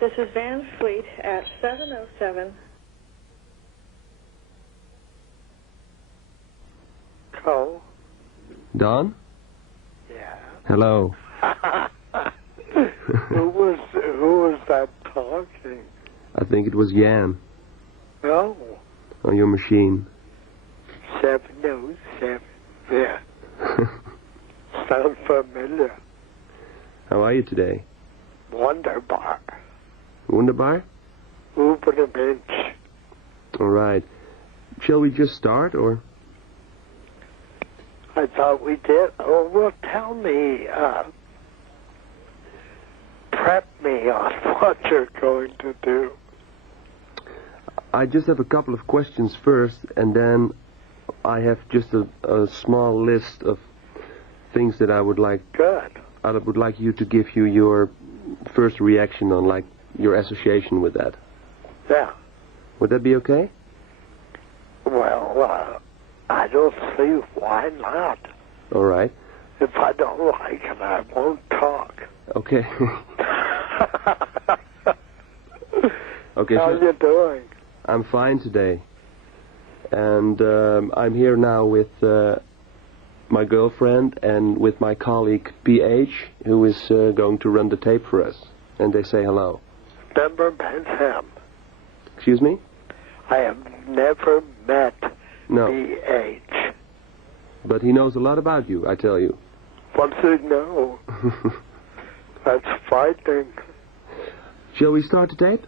This is Van Vliet at 707. Hello? Don? Yeah. Hello. Who was that talking? I think it was Jan No. on your machine. 707. Yeah. Sounds familiar. How are you today? Wunderbar. Wunderbar? Over the bench. All right. Shall we just start, or? I thought we did. Oh, well, tell me, prep me on what you're going to do. I just have a couple of questions first, and then I have just a small list of things that I would like. Good. I would like you to give you your first reaction on, like, your association with that. Yeah. Would that be okay? Well, I don't see why not. All right. If I don't like it, I won't talk. Okay. Okay. How you doing? I'm fine today. And I'm here now with my girlfriend and with my colleague PH, who is going to run the tape for us. And they say hello. Never met him. Excuse me? I have never met No. PH. But he knows a lot about you, I tell you. What's he know? That's frightening. Shall we start the tape?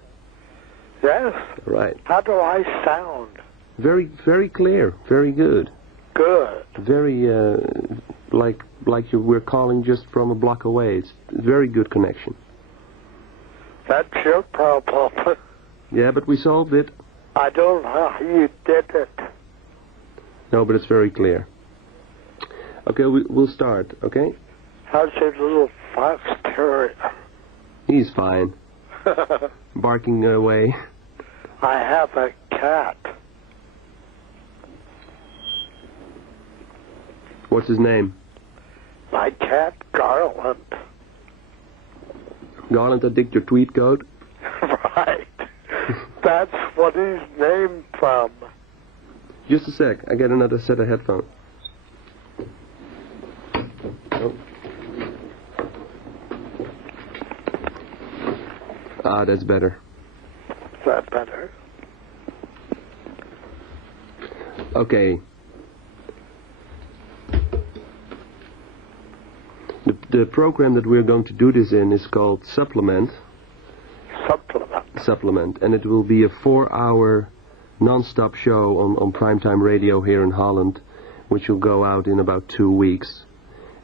Yes. Right. How do I sound? Very, very clear. Very good. Good. Very, like we're calling just from a block away. It's a very good connection. That's your problem. Yeah, but we solved it. I don't know how you did it. No, but it's very clear. Okay, we'll start, okay? How's your little fox terrier? He's fine. Barking away. I have a cat. What's his name? My cat, Garland. Garland, I dig your tweet code. Right. That's what he's named from. Just a sec, I get another set of headphones. Oh. Ah, that's better. Is that better? Okay. The program that we're going to do this in is called Supplement. Supplement. And it will be a 4-hour non-stop show on primetime radio here in Holland, which will go out in about 2 weeks.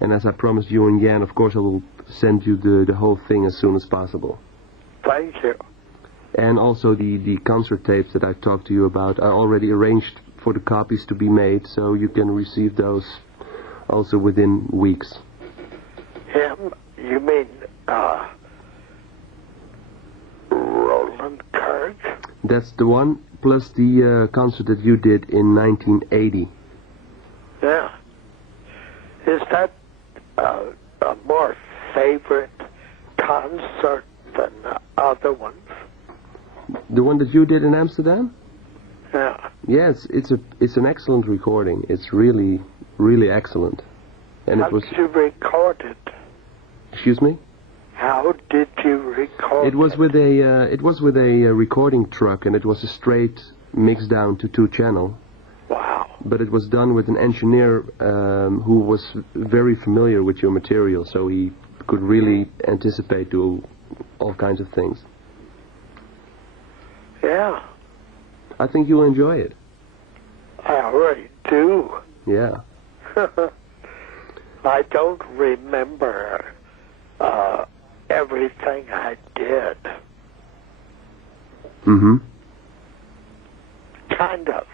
And as I promised you and Jan, of course I will send you the whole thing as soon as possible. Thank you. And also the concert tapes that I talked to you about, I already arranged for the copies to be made, so you can receive those also within weeks. Him? You mean, Roland Kirk? That's the one, plus the concert that you did in 1980. Yeah. Is that a more favorite concert than other ones? The one that you did in Amsterdam? Yeah. Yes, it's an excellent recording. It's really, really excellent. And How it was. did you record it? Excuse me? How did you record it? It was with a recording truck, and it was a straight mix down to 2-channel. Wow. But it was done with an engineer who was very familiar with your material, so he could really anticipate to all kinds of things. Yeah. I think you'll enjoy it. I already do. Yeah. I don't remember everything I did. Mm-hmm. Kind of.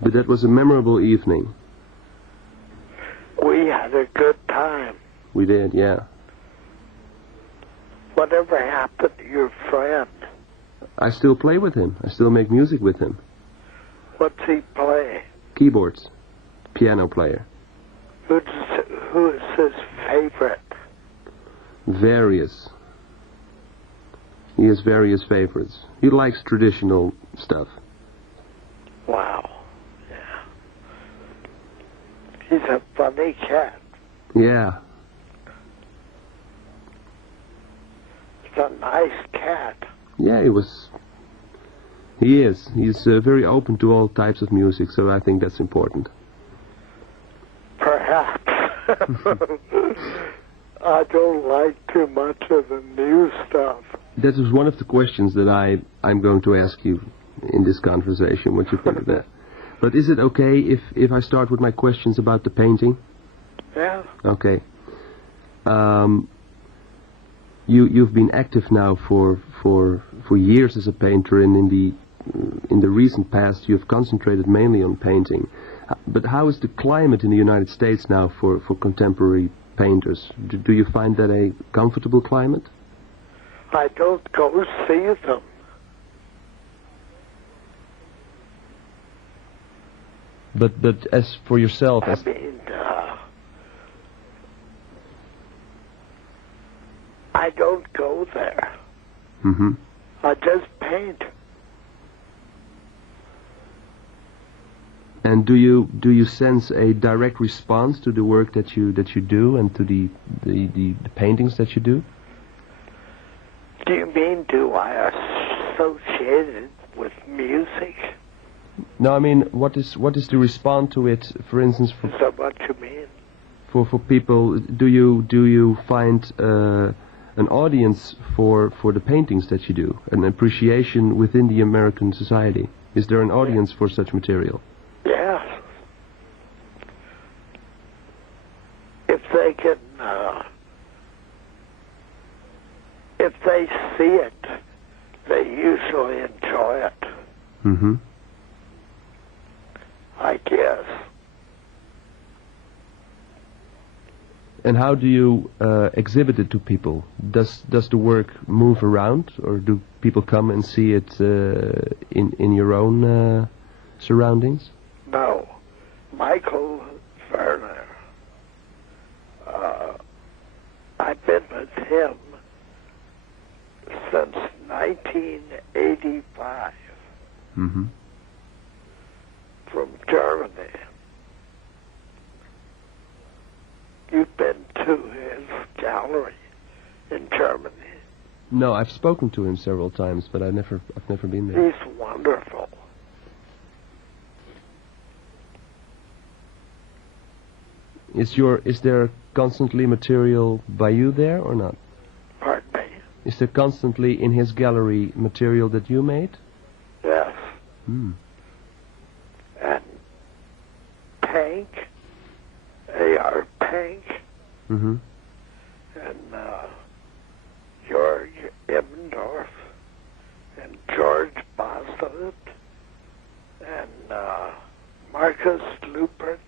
But that was a memorable evening. We had a good time. We did, yeah. Whatever happened to your friend? I still play with him. I still make music with him. What's he play? Keyboards. Piano player. Who's his favorite? various. He has various favorites. He likes traditional stuff. Wow. Yeah. He's a funny cat. Yeah. He's a nice cat. Yeah, he is. He's very open to all types of music, so I think that's important. Perhaps. I don't like too much of the new stuff. That was one of the questions that I'm going to ask you in this conversation, what you think of that. But is it okay if I start with my questions about the painting? Yeah. Okay. You've been active now for years as a painter, and in the recent past you've concentrated mainly on painting. But how is the climate in the United States now for contemporary painters? Do you find that a comfortable climate? I don't go see them. But as for yourself, I mean, I don't go there. Mm-hmm. I just paint. And do you sense a direct response to the work that you do and to the paintings that you do? Do you mean, do I associate it with music? No, I mean, what is the response to it? For instance, Is that what you mean? for people, do you find an audience for the paintings that you do, an appreciation within the American society? Is there an audience for such material? Yes. If they can, if they see it, they usually enjoy it. Mm-hmm. I guess. And how do you exhibit it to people? Does the work move around, or do people come and see it in your own surroundings? No. Michael Werner. I've been with him since 1985 Mm-hmm. from Germany. You've been to his gallery in Germany. No, I've spoken to him several times, but I've never been there. He's wonderful. Is there constantly material by you there or not? Pardon me? Is there constantly in his gallery material that you made? Yes. Hmm. And Pank, A.R. Pank, Mm-hmm. and George Immendorf, and George Boslet, and Marcus Lupertz,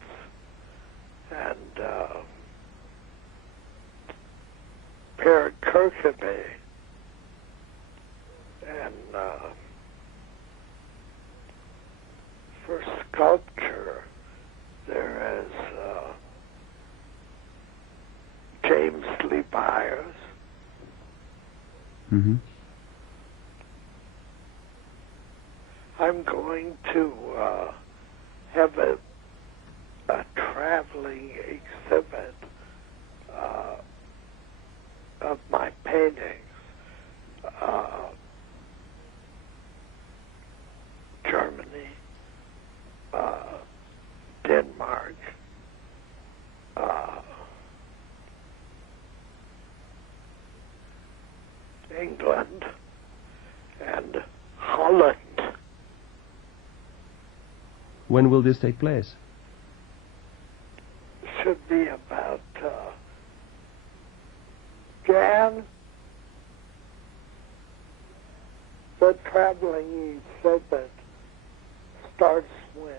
and Per Kirkeby, and for sculpture there is James Lee Byers. Mm-hmm. I'm going to have a traveling exhibit of my paintings. Germany, Denmark, England, and Holland. When will this take place? Should be about Jan. The traveling exhibit starts when?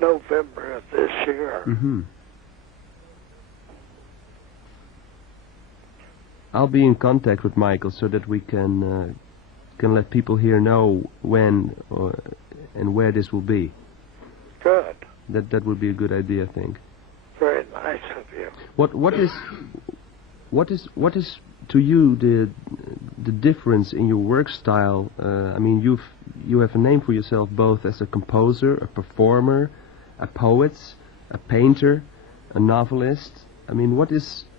November of this year. Mm-hmm. I'll be in contact with Michael so that we can let people here know when and where this will be. Good. That would be a good idea, I think. very nice of you. What is to you the difference in your work style? I mean, you have a name for yourself both as a composer, a performer, a poet, a painter, a novelist. I mean,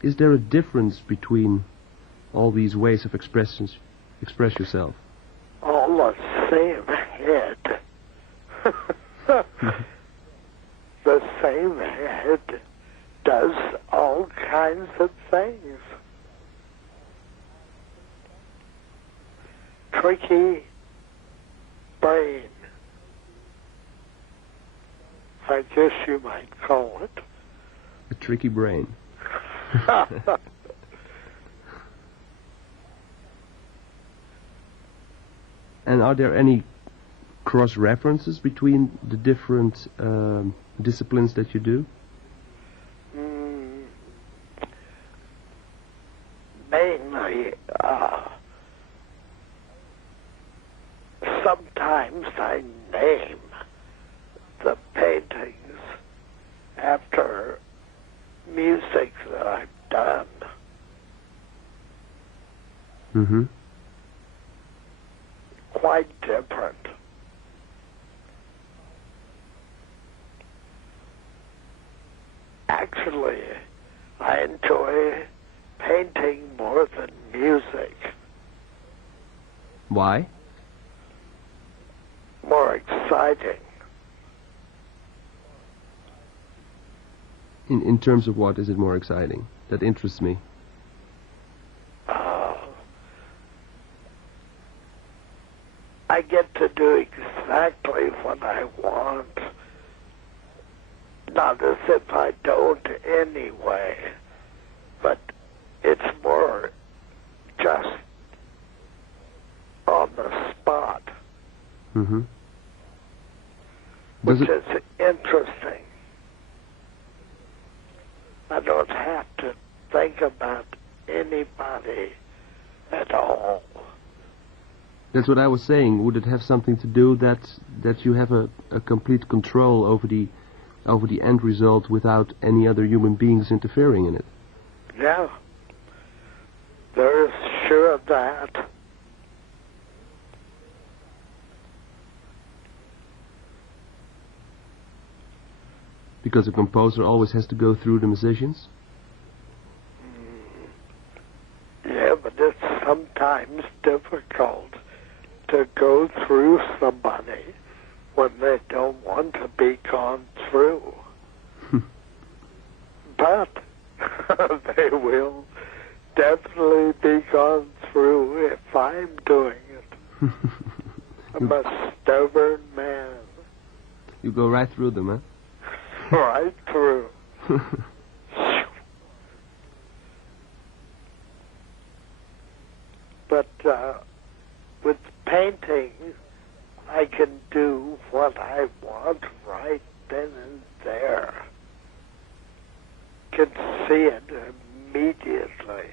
is there a difference between all these ways of express yourself? All the same head. The same head does all kinds of things. Tricky brain, I guess you might call it. A tricky brain. And are there any cross-references between the different disciplines that you do? Mainly, sometimes I name the paintings after music that I've done. Mm-hmm. Quite different. Actually, I enjoy painting more than music. Why? More exciting. In terms of what is it more exciting? That interests me. I get to do exactly what I want. Not as if I don't anyway, but it's more just on the spot, Mm-hmm. which is interesting. I don't have to think about anybody at all. That's what I was saying. Would it have something to do that you have a complete control over the end result without any other human beings interfering in it? Yeah, there's sure of that. Because a composer always has to go through the musicians? Yeah, but it's sometimes difficult to go through somebody when they don't want to be gone through. But they will definitely be gone through if I'm doing it. I'm a stubborn man. You go right through them, huh? Right through. But with painting, I can do what I want right then and there. Can see it immediately.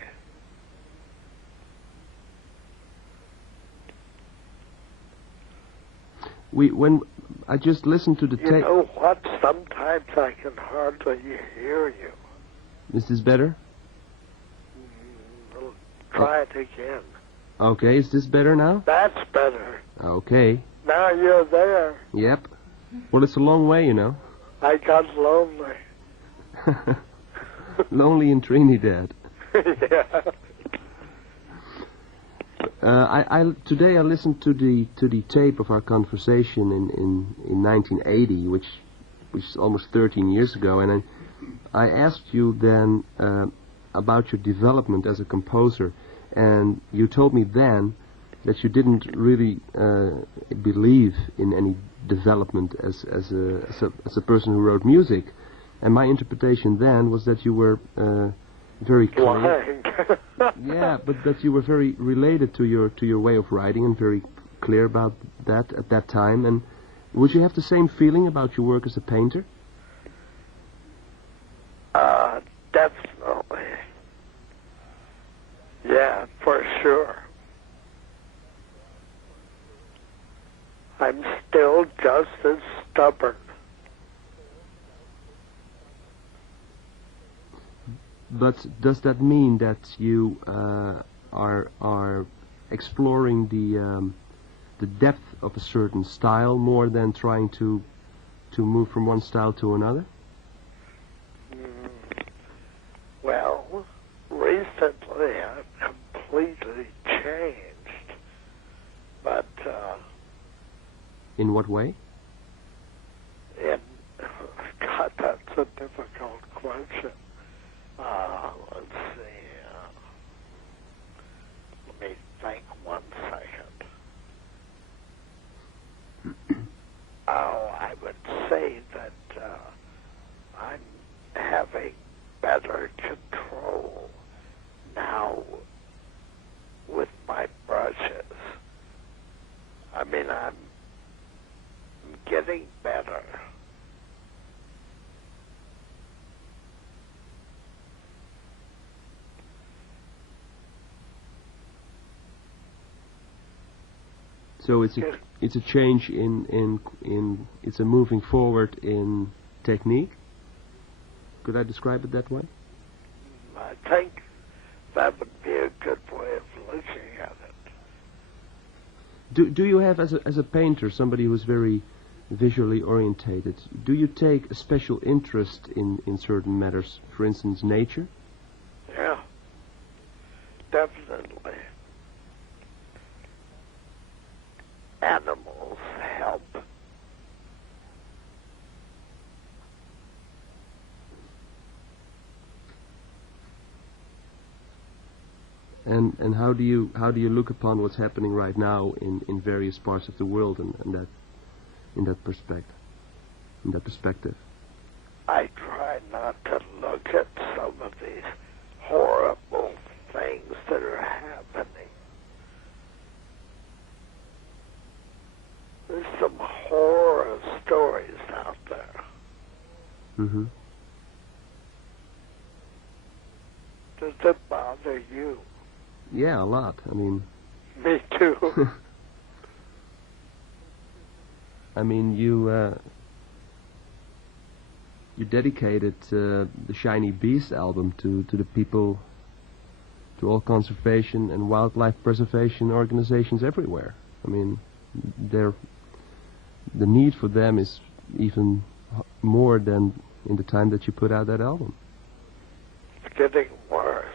When I just listened to the tape. You know what? Sometimes I can hardly hear you. Is this better? Try it again. Okay, is this better now? That's better. Okay. Now you're there. Yep. Well, it's a long way, you know. I got lonely. Lonely in Trinidad. Yeah. Today I listened to the tape of our conversation in 1980, which is almost 13 years ago, and I asked you then about your development as a composer, and you told me then that you didn't really believe in any development as a person who wrote music, and my interpretation then was that you were very clear. Yeah, but that you were very related to your way of writing and very clear about that at that time. And would you have the same feeling about your work as a painter? Definitely. Yeah, for sure. I'm still just as stubborn. But does that mean that you are exploring the depth of a certain style more than trying to move from one style to another? Well, recently I've completely changed, but in what way? God, that's a difficult question. Let's see. Let me think 1 second. I would say that I'm having better control now with my brushes. I mean, I'm getting better. So it's a change in it's a moving forward in technique. Could I describe it that way? I think that would be a good way of looking at it. Do you have, as a painter, somebody who's very visually orientated, do you take a special interest in certain matters, for instance, nature? Yeah, definitely. Animals help. And how do you look upon what's happening right now in various parts of the world and that in that perspective? I try not to look at some of these horrible things that are happening. There's some horror stories out there. Mm-hmm. Does it bother you? Yeah, a lot. I mean... Me too. I mean, you dedicated the Shiny Beast album to the people, to all conservation and wildlife preservation organizations everywhere. I mean, the need for them is even more than in the time that you put out that album. It's getting worse.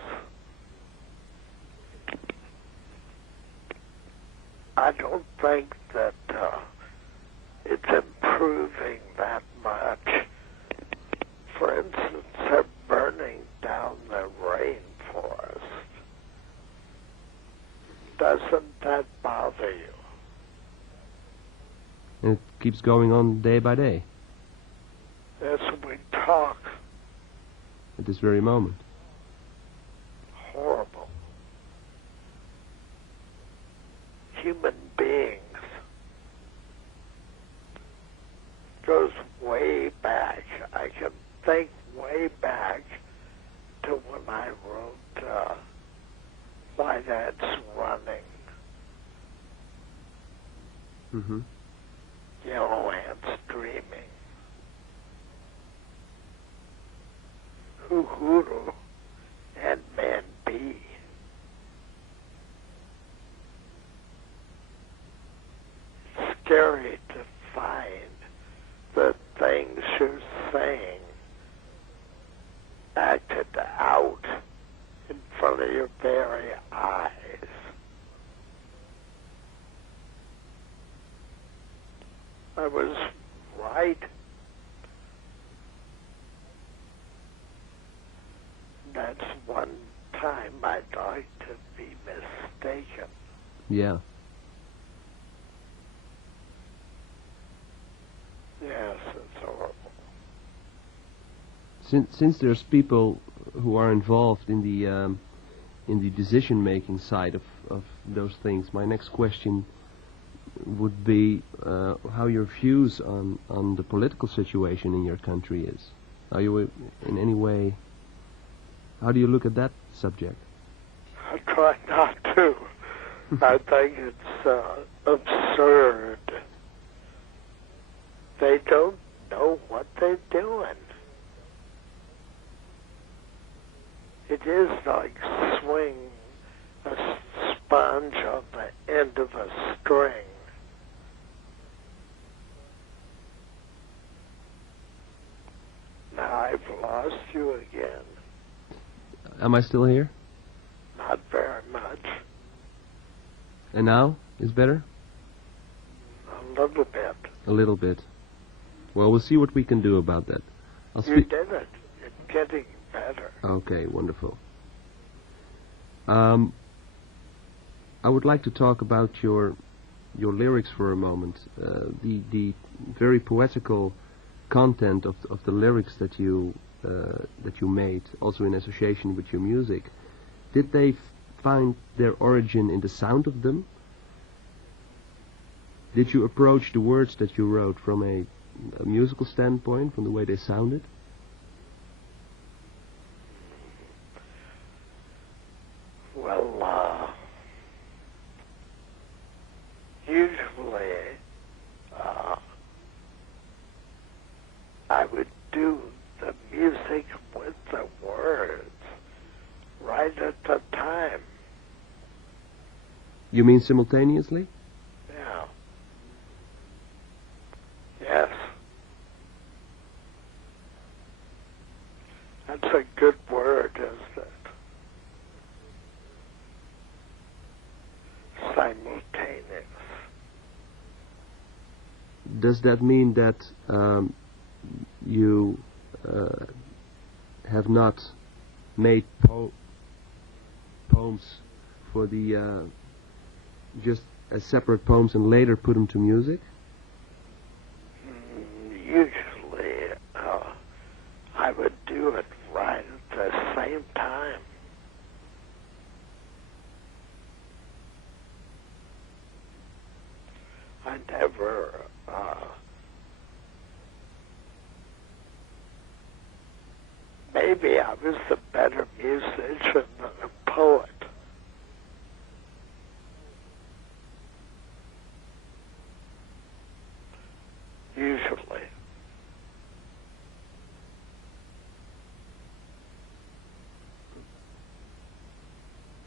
I don't think that it's improving that much. For instance, they're burning down the rainforest. Doesn't that bother you? And it keeps going on day by day. As we talk. At this very moment. Horrible. Human beings. Goes way back. I can think way back to when I wrote Why That's Running. Mm-hmm. Yellow Ants Dreaming. Uhuru and Man B. It's scary to find the things you're saying acted out in front of your very eyes. I was right. That's one time I'd like to be mistaken. Yeah. Yes, it's horrible. Since there's people who are involved in the decision-making side of those things, my next question would be how your views on the political situation in your country is. Are you in any way... How do you look at that subject? I try not to. I think it's absurd. They don't know what they're doing. It is like swing a sponge on the end of a string. Now I've lost you again. Am I still here? Not very much. And now? Is better? A little bit. A little bit. Well, we'll see what we can do about that. You did it. It's getting better. Okay, wonderful. I would like to talk about your lyrics for a moment. The very poetical content of the lyrics that you made, also in association with your music. Did they find their origin in the sound of them? Did you approach the words that you wrote from a musical standpoint, from the way they sounded? Well, usually I would do the music with the words right at the time. You mean simultaneously? Yeah. Yes. That's a good word, isn't it? Simultaneous. Does that mean that you have not made poems for the just as separate poems and later put them to music? Usually, I would do it right at the same time. I never, maybe I was a better musician than a poet. Usually.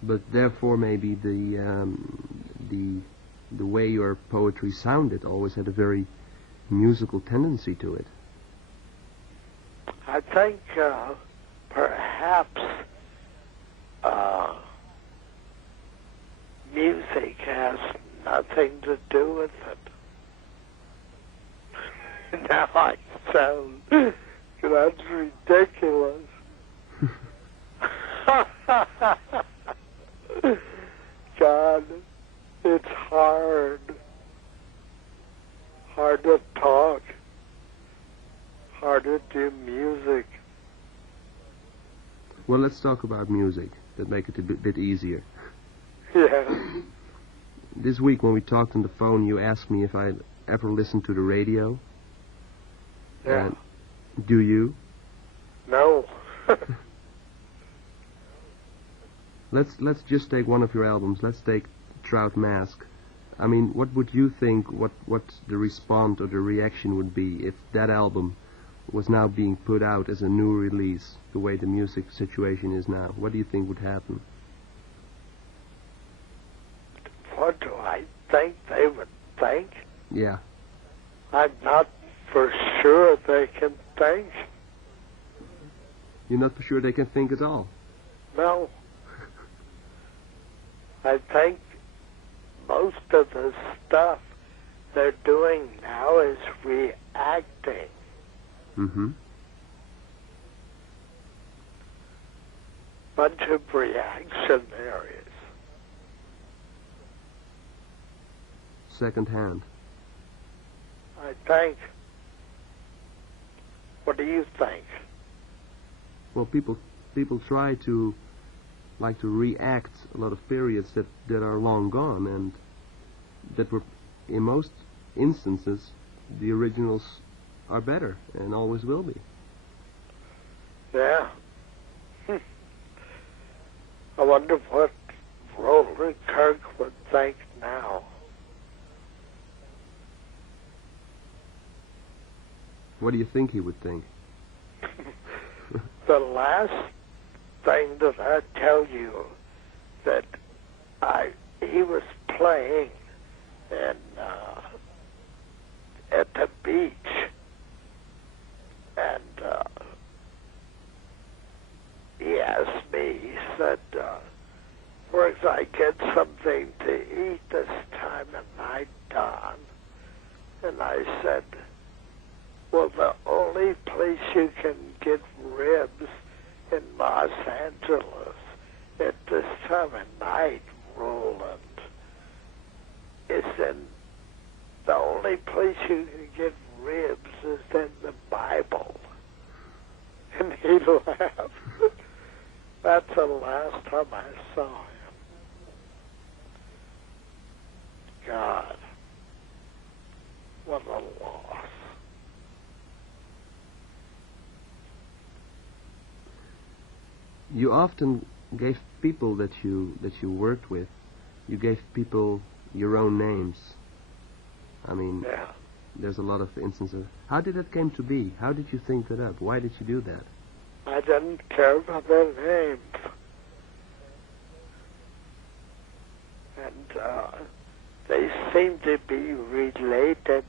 But therefore, maybe the way your poetry sounded always had a very musical tendency to it. I think perhaps music has nothing to do with it. Now I sound, that's ridiculous. God, it's hard to talk, hard to do music. Well, let's talk about music. That make it a bit easier. Yeah. This week when we talked on the phone, you asked me if I'd ever listened to the radio. Yeah. Do you? No. Let's just take one of your albums. Let's take Trout Mask. I mean, what would you think? What the response or the reaction would be if that album was now being put out as a new release? The way the music situation is now, what do you think would happen? What do I think they would think? Yeah. I'm not for sure they can think. You're not for sure they can think at all? No. I think most of the stuff they're doing now is reacting. Mm-hmm. Bunch of reactionaries. Second hand. I think. What do you think? Well, people try to react a lot of periods that are long gone, and that were, in most instances, the originals are better and always will be. Yeah. I wonder what Roland Kirk would think now. What do you think he would think? The last thing that I tell you that he was playing in at the beach, and he asked me, he said, where can I get something to eat this time of night, Don? And I said, well, the only place you can get ribs in Los Angeles at this time of night, Roland, is in the only place you can get ribs is in the Bible. And he laughed. That's the last time I saw him. God, what a loss. You often gave people that you worked with, you gave people your own names. I mean, Yeah. there's a lot of instances. How did that came to be? How did you think that up? Why did you do that? I didn't care about their names. And they seem to be related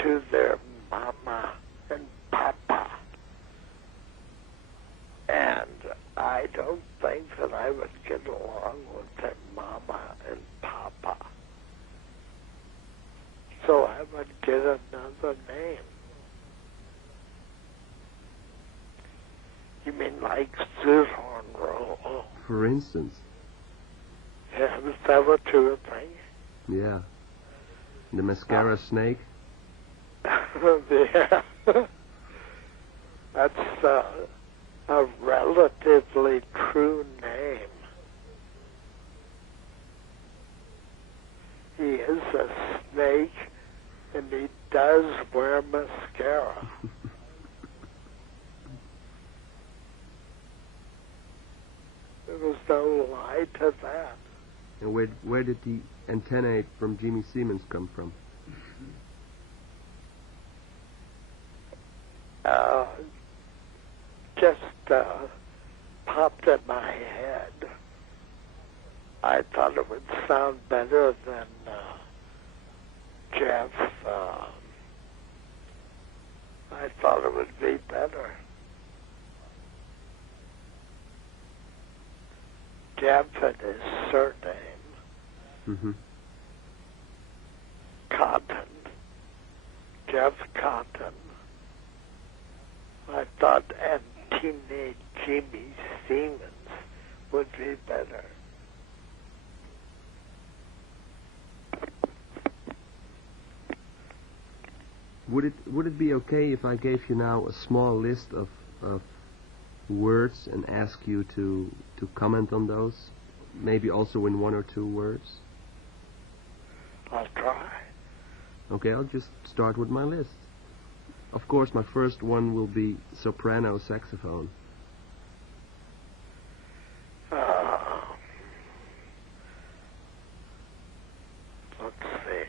to their mama and papa. And I don't think that I would get along with their mama and papa. So I would get another name. You mean like Zuhorn Roll? For instance. Yeah, is that what you were thinking? Yeah. The mascara snake. Yeah. That's a relatively true name. He is a snake, and he does wear mascara. There was no lie to that. And where did the antennae from Jimmy Siemens come from? Just popped in my head. I thought it would sound better than Jeff. I thought it would be better. Jeff and his surname, Mm-hmm. Cotton. Jeff Cotton. I thought Antine Jimmy Siemens would be better. Would it be okay if I gave you now a small list of words and ask you to comment on those? Maybe also in one or two words? I'll try. Okay, I'll just start with my list. Of course, my first one will be soprano saxophone. Let's see.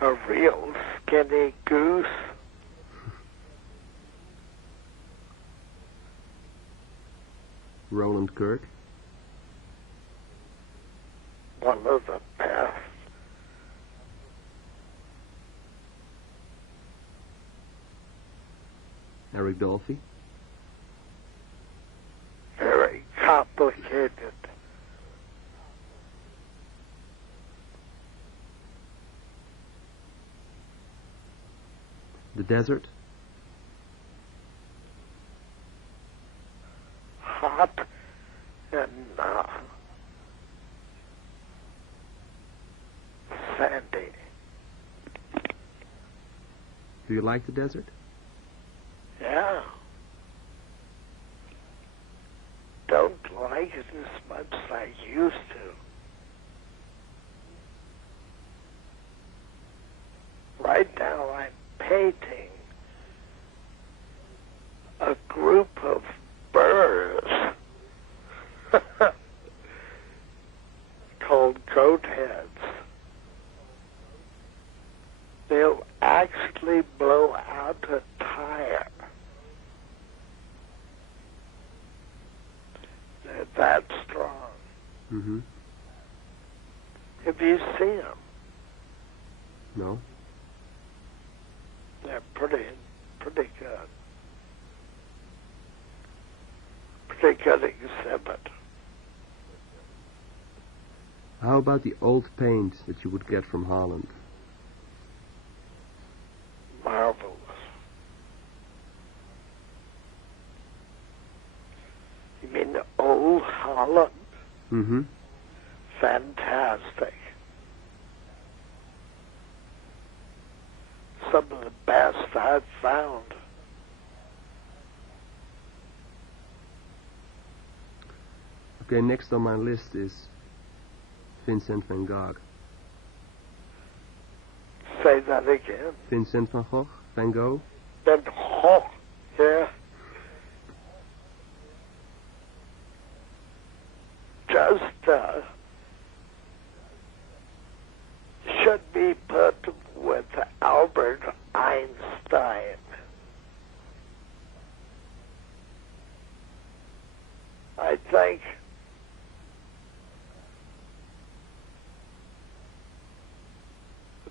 A real skinny goose. Roland Kirk. One of the best. Eric Dolphy. Very complicated. The Desert. Hot and sandy. Do you like the desert? Yeah. Don't like it as much as I used to. Right now I'm painting a group of birds called goat heads. They'll actually blow out a tire Mm-hmm. Have you seen them? No. They're pretty good. Pretty good exhibit. How about the old paint that you would get from Holland? Marvelous. You mean the old Holland? Mm-hmm. Fantastic. Some of the best I've found. Okay, next on my list is Vincent van Gogh. Say that again. Vincent van Gogh? Van Gogh? Then, oh, yeah. Just, should be put with Albert Einstein. I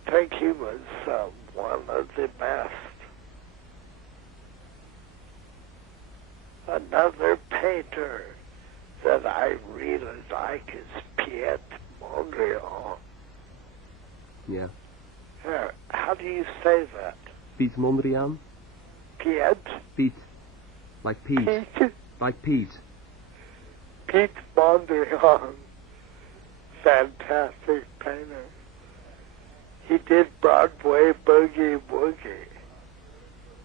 think he was one of the best. Another painter that I really like is Piet Mondrian. Yeah. How do you say that? Piet Mondrian? Piet? Piet. Like Pete. Piet? Like Pete. Piet Mondrian. Fantastic painter. He did Broadway Boogie Woogie.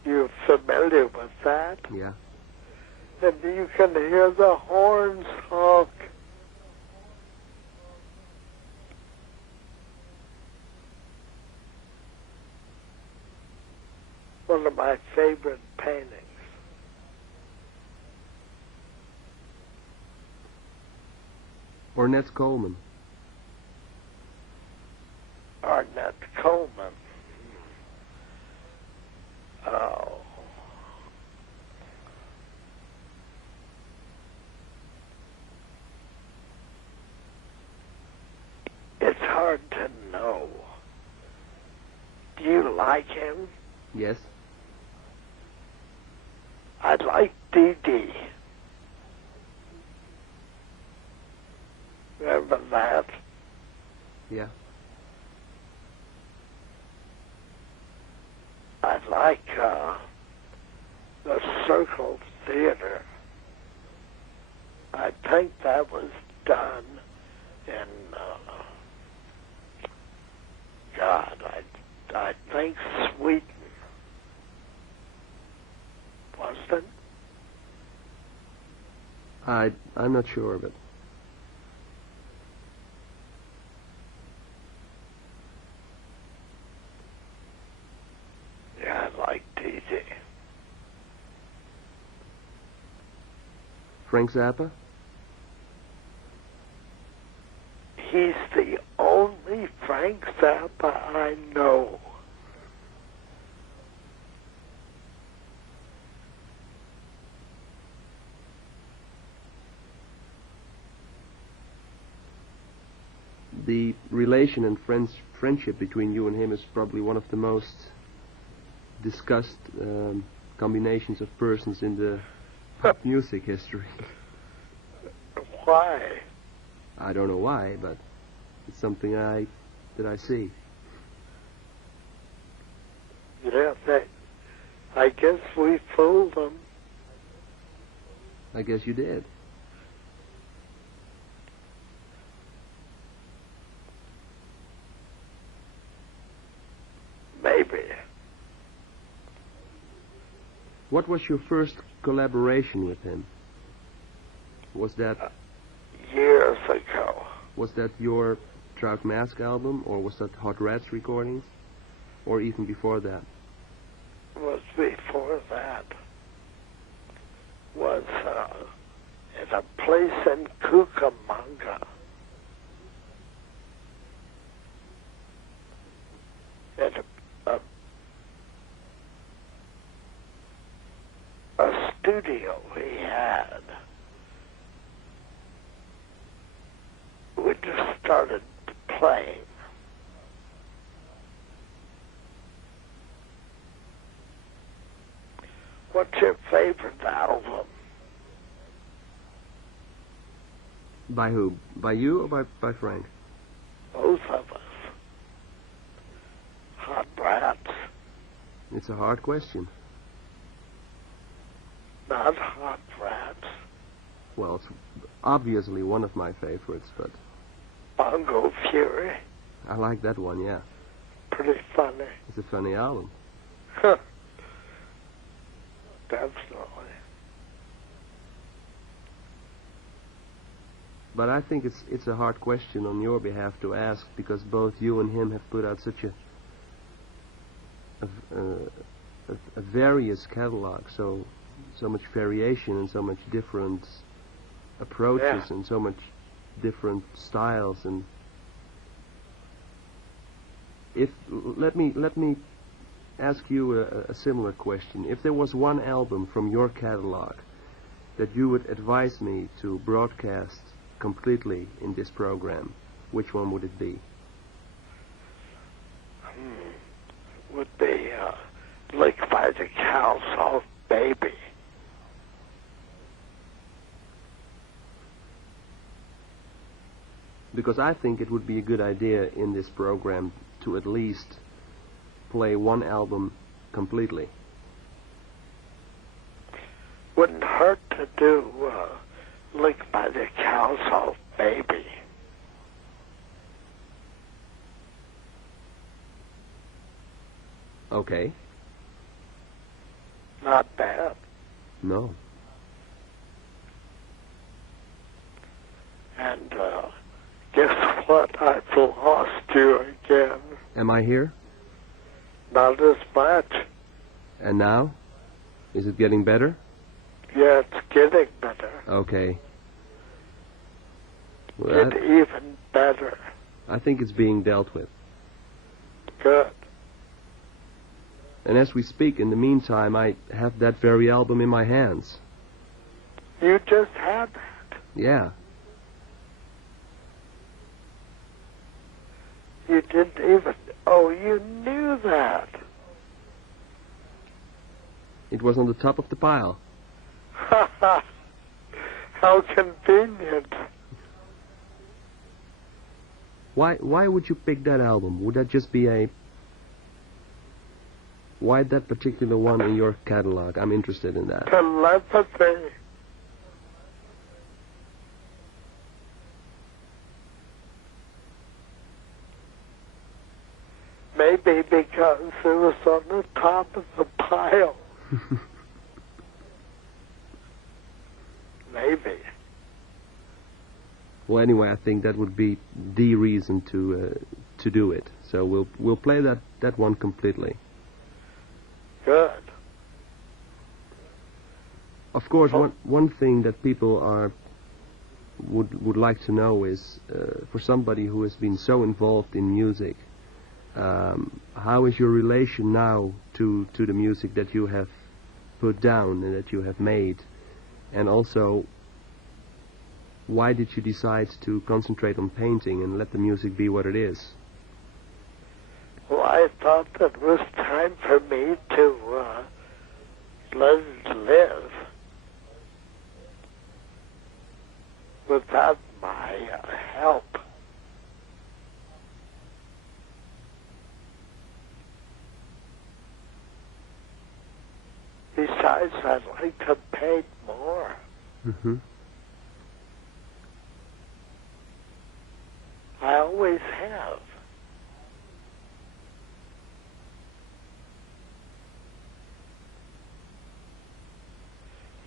You familiar with that? Yeah. And you can hear the horns honk. One of my favorite paintings. Ornette Coleman. Ornette Coleman. Oh. It's hard to know. Do you like him? Yes. I like Dee Dee. Remember that? Yeah. I like the Circle Theater. I think that was done in, I think Sweden. Wasn't it? I'm not sure, but Yeah, I like Dee Dee. Frank Zappa? He's the only Frank Zappa I know. The relation and friendship between you and him is probably one of the most discussed combinations of persons in the pop music history. Why? I don't know why, but it's something that I see. Yeah, I guess we fooled them. I guess you did. Maybe. What was your first collaboration with him? Was that Years ago. was that your Trout Mask album, or was that Hot Rats recordings, or even before that? Was before that. Was in a place in Cucamonga. At a studio he had. started playing. What's your favorite album? By who? By you or by Frank? Both of us. Hot Rats. It's a hard question. Not Hot Rats. Well, it's obviously one of my favorites, but Bongo Fury. I like that one, yeah. Pretty funny. It's a funny album. Definitely. But I think it's a hard question on your behalf to ask, because both you and him have put out such a various catalog, so much variation and so much different approaches and so much different styles. And let me ask you a similar question. If there was one album from your catalog that you would advise me to broadcast completely in this program, which one would it be? Would be Licked by the Cow Salt Baby. Because I think it would be a good idea in this program to at least play one album completely. Wouldn't hurt to do Licked by the Cow Salt Baby. Okay. Not bad. No. And guess what? I've lost you again. Am I here? Not as much. And now? Is it getting better? Yeah, it's getting better. Okay. Well, Get even better. I think it's being dealt with. Good. And as we speak, in the meantime, I have that very album in my hands. You just had that. Yeah. You didn't even... Oh, you knew that. It was on the top of the pile. Ha ha. How convenient. Why would you pick that album? Would that just be a... Why that particular one in your catalog? I'm interested in that. Telepathy. Maybe because it was on the top of the pile. Maybe. Well, anyway, I think that would be the reason to do it. So we'll play that one completely. Good. Of course, one thing that people would like to know is, for somebody who has been so involved in music, how is your relation now to the music that you have put down and that you have made? And also, why did you decide to concentrate on painting and let the music be what it is? Well, I thought that it was time for me to let it live without my help. Besides, I'd like to paint more. Mm-hmm. I always have.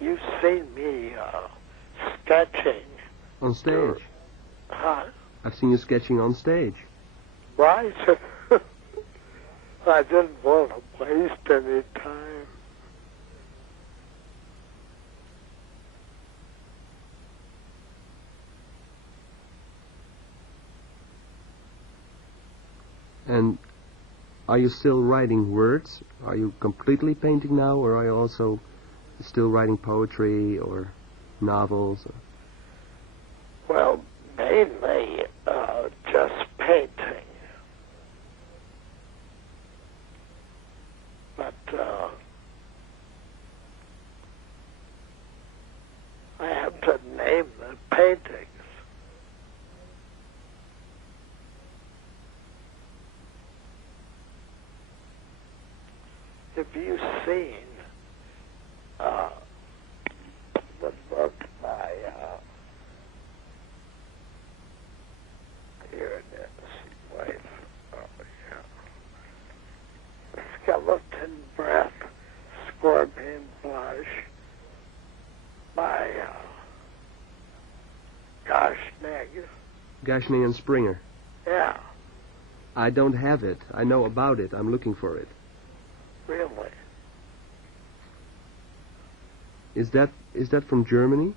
You've seen me sketching. On stage? Huh? I've seen you sketching on stage. Right. I didn't want to waste any time. And are you still writing words? Are you completely painting now, or are you also still writing poetry or novels? Well, mainly you seen the book by, here it is, wait, oh yeah, Skeleton Breath, Scorpion Flesh, by Gashning and Springer. Yeah. I don't have it. I know about it. I'm looking for it. Really? Is that from Germany?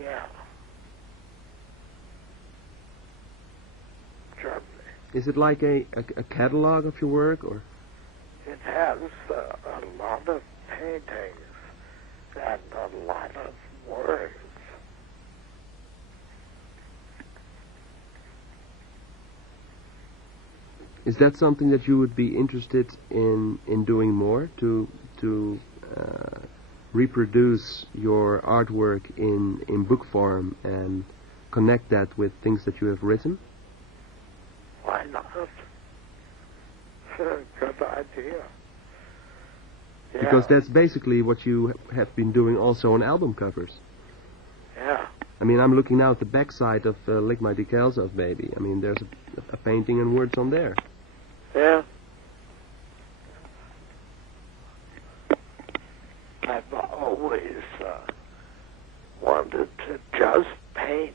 Yeah. Germany. Is it like a catalog of your work, or? It has a lot of paintings and a lot of words. Is that something that you would be interested in doing more, to reproduce your artwork in book form and connect that with things that you have written? Why not? Good idea. Yeah. Because that's basically what you have been doing also on album covers. Yeah. I mean, I'm looking now at the backside of Lick My Decals Off, Baby. I mean, there's a painting and words on there. Yeah. I've always wanted to just paint.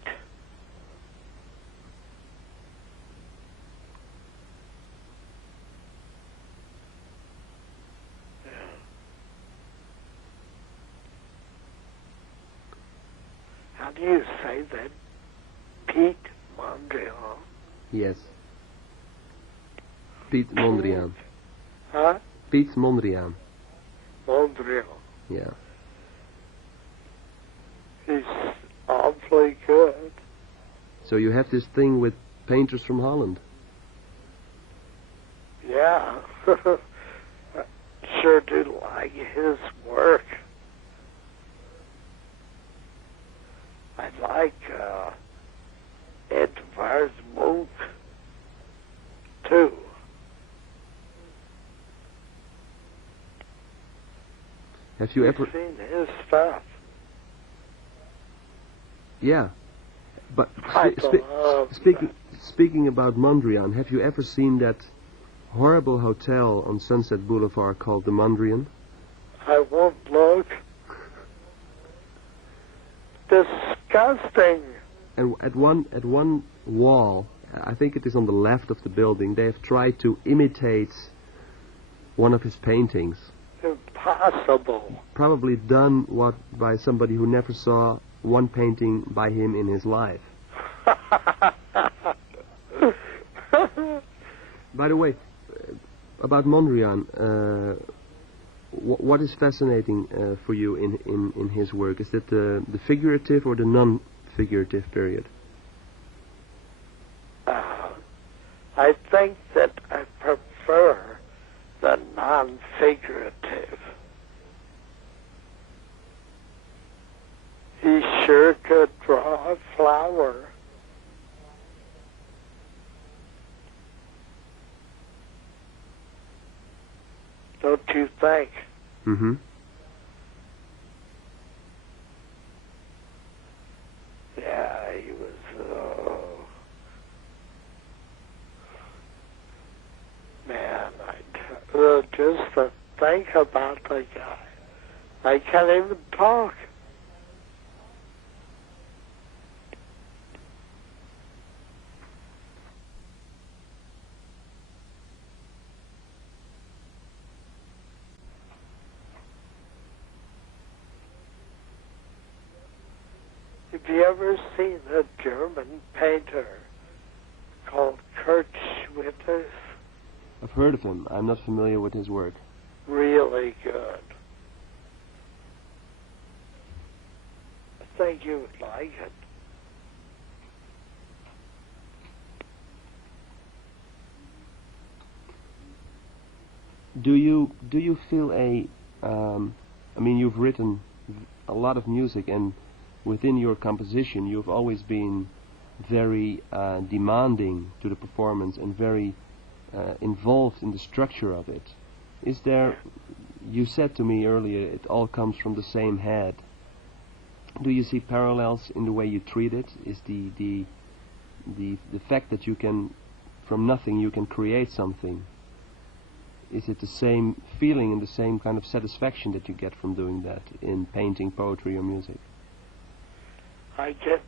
Yeah. How do you say that? Pete Mondrian? Yes. Piet Mondrian. Huh? Piet Mondrian. Mondrian. Yeah. He's awfully good. So you have this thing with painters from Holland. Yeah. I sure do like his work. I like Edvard's Munch too. Have you ever? Seen his stuff? Yeah. But I love speaking about Mondrian, have you ever seen that horrible hotel on Sunset Boulevard called the Mondrian? I won't look. Disgusting. And at one wall, I think it is on the left of the building, they have tried to imitate one of his paintings. Impossible. Probably done by somebody who never saw one painting by him in his life. By the way, about Mondrian, what is fascinating for you in his work? Is that the figurative or the non-figurative period? I think that I prefer the non-figurative. He sure could draw a flower. Don't you think? Mm-hmm. Yeah, he was, man, just to think about the guy, I can't even talk. Have you ever seen a German painter called Kurt Schwitters? I've heard of him. I'm not familiar with his work. Really good. I think you would like it. Do you feel I mean, you've written a lot of music, and within your composition, you've always been very demanding to the performance and very involved in the structure of it. Is there? You said to me earlier, it all comes from the same head. Do you see parallels in the way you treat it? Is the fact that you can, from nothing, you can create something? Is it the same feeling and the same kind of satisfaction that you get from doing that in painting, poetry, or music? I get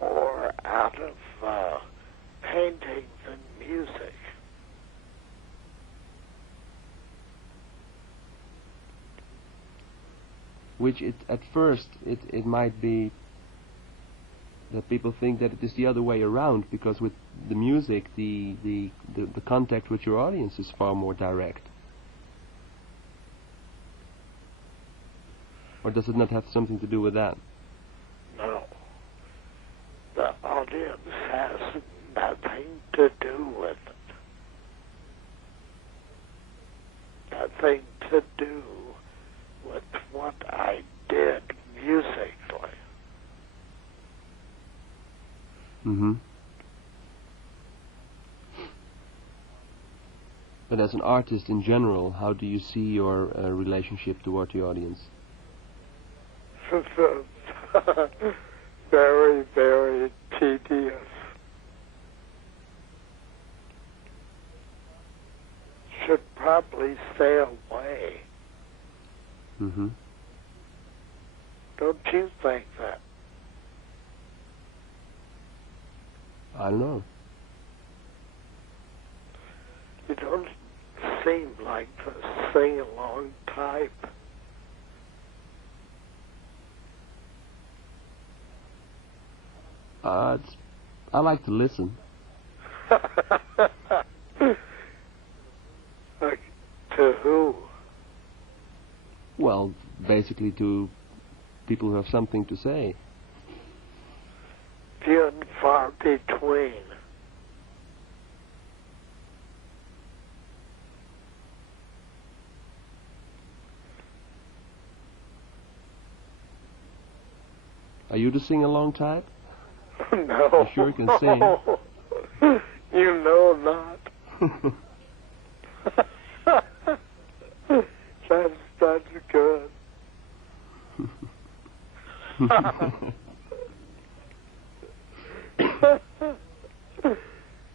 more out of painting than music. Which at first it might be that people think that it is the other way around, because with the music the contact with your audience is far more direct. Or does it not have something to do with that? No. The audience has nothing to do with it. Nothing to do with what I did musically. Mm-hmm. But as an artist in general, how do you see your relationship toward the audience? Very, very tedious. Should probably stay away. Mm-hmm. Don't you think that? I don't know. You don't seem like the sing-along type. I like to listen. Like, to who? Well, basically to people who have something to say. Few and far between. Are you the sing-along type? No. You sure you can sing? You know not. That's good.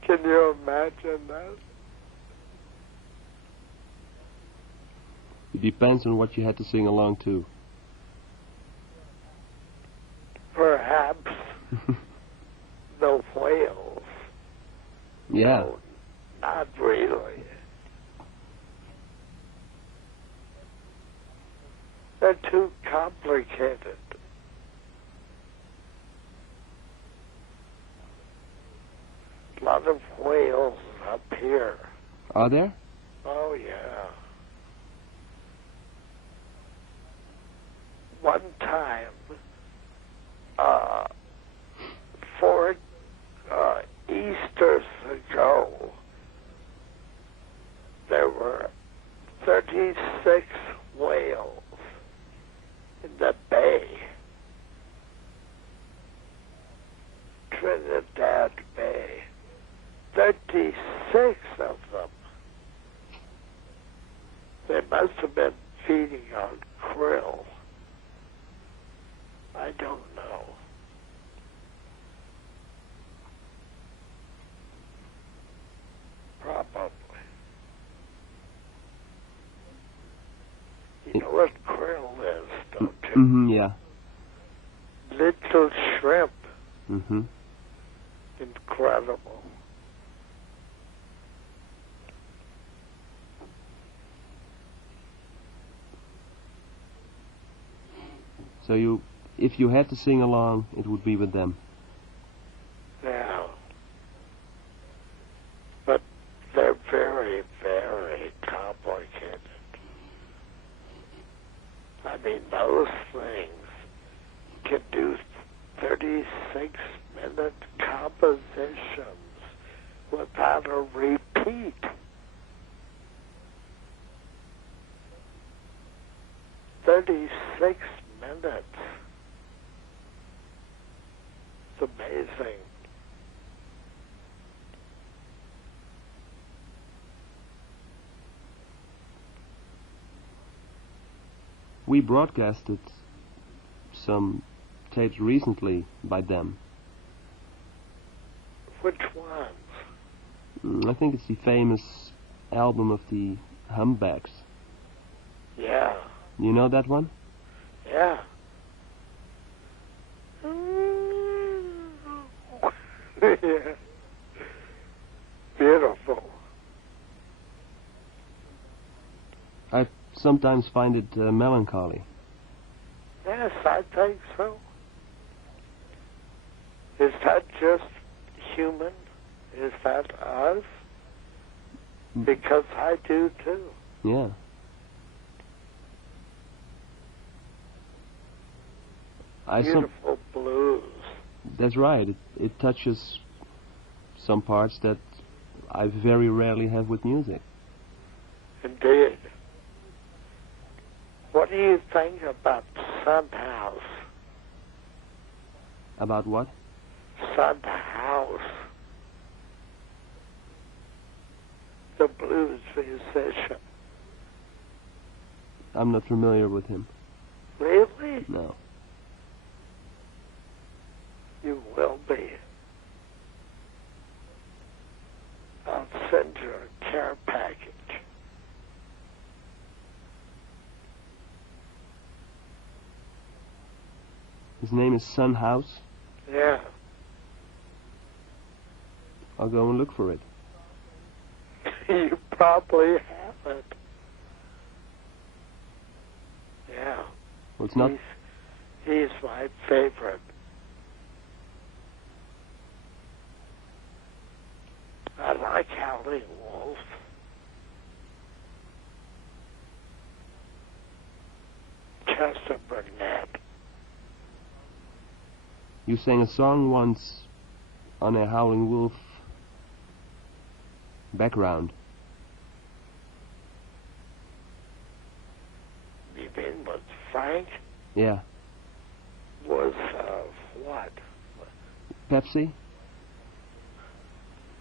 Can you imagine that? It depends on what you had to sing along to. Perhaps the whales. Yeah. No, not really. They're too complicated. A lot of whales up here. Are there? Oh, yeah. One time, 4 Easters ago, there were 36 whales in the bay, Trinidad Bay. 36 of them. They must have been feeding on krill. I don't know. Probably. You know what krill is, don't you? Mm-hmm, yeah. Little shrimp. Mm-hmm. Incredible. So if you had to sing along, it would be with them. Yeah. But they're very, very complicated. I mean, those things can do 36-minute compositions without a repeat. "36 minutes. It's amazing. we broadcasted some tapes recently by them. Which ones? I think it's the famous album of the Humbugs. Yeah. You know that one? Yeah. Yeah. Beautiful. I sometimes find it melancholy. Yes, I think so. Is that just human? Is that us? Because I do too. Yeah. Beautiful blues. That's right. It touches some parts that I very rarely have with music. Indeed. What do you think about Sun House? About what? Sun House. The blues musician. I'm not familiar with him. Really? No. You will be. I'll send you a care package. His name is Sun House. Yeah. I'll go and look for it. You probably haven't. Yeah. Well, it's not. He's my favorite. I like Howling Wolf. Chester Burnett. You sang a song once on a Howling Wolf background. You mean with Frank? Yeah. Was, what? Pepsi?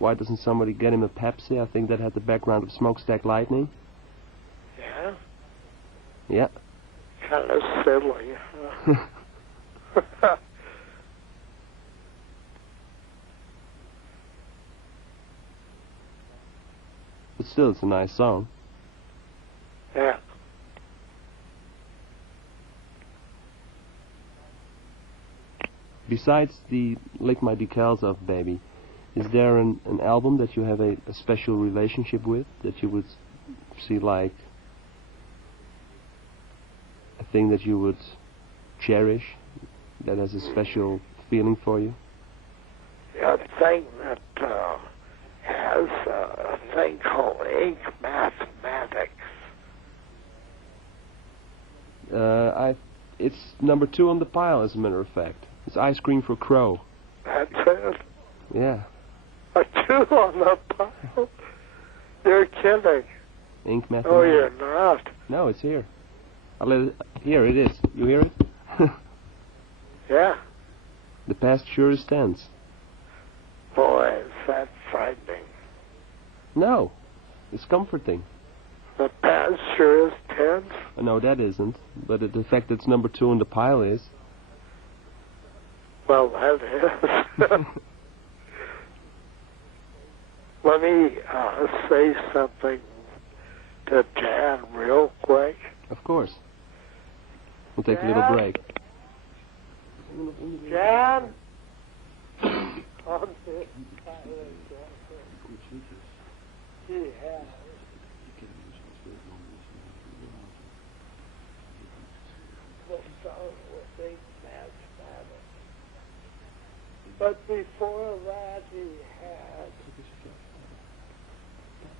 Why doesn't somebody get him a Pepsi? I think that had the background of Smokestack Lightning. Yeah? Yeah. Kind of silly, huh? But still, it's a nice song. Yeah. Besides the Lick My Decals Off Baby, is there an album that you have a special relationship with, that you would see like a thing that you would cherish, that has a special feeling for you? A thing that has a thing called ink mathematics. It's number 2 on the pile, as a matter of fact. It's Ice Cream for Crow. That's it? Yeah. A 2 on the pile? You're kidding. Ink mathematics. Oh, you're not. No, it's here. Here it is. You hear it? Yeah. The past sure is tense. Boy, is that frightening. No, it's comforting. The past sure is tense. No, that isn't. But the fact that it's number 2 on the pile is. Well, that is. Let me say something to Jan real quick. Of course. We'll take a little break. Jan? On this side of the he has. The song with ink mathematics. But before that he had.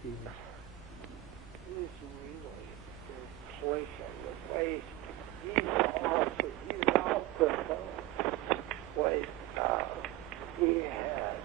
He's really slick on the waist. He's off the phone. Wait, he had,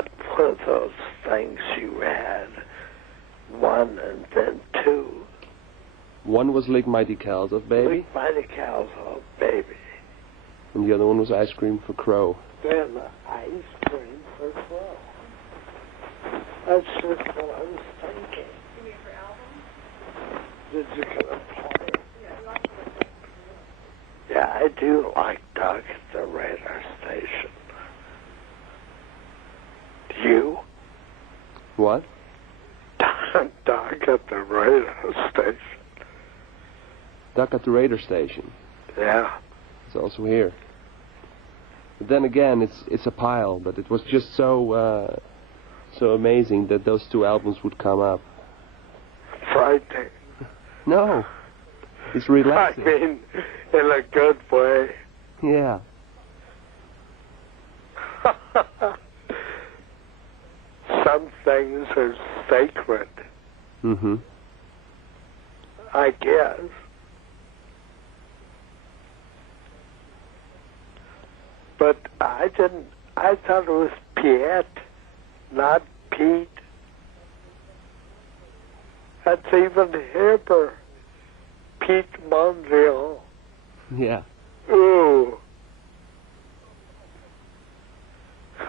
what were those things you had? 1 and then 2. One was Lick My Decals Off Baby, Lick My Decals Off Baby. and the other one was Ice Cream for Crow. Then Ice Cream for Crow. That's just what I was thinking. You mean for album? Did you get a point? Yeah, I do like Doug at the radar station. Do you? What? Doug at the radar station. Duck at the Radar Station. Yeah. It's also here. But then again, it's a pile. But it was just so amazing that those two albums would come up. Frightening. No, it's relaxing. I mean, in a good way. Yeah. Some things are sacred, Mm-hmm. I guess. But I thought it was Piet, not Pete. That's even hipper. Pete Mondrian. Yeah. Ooh.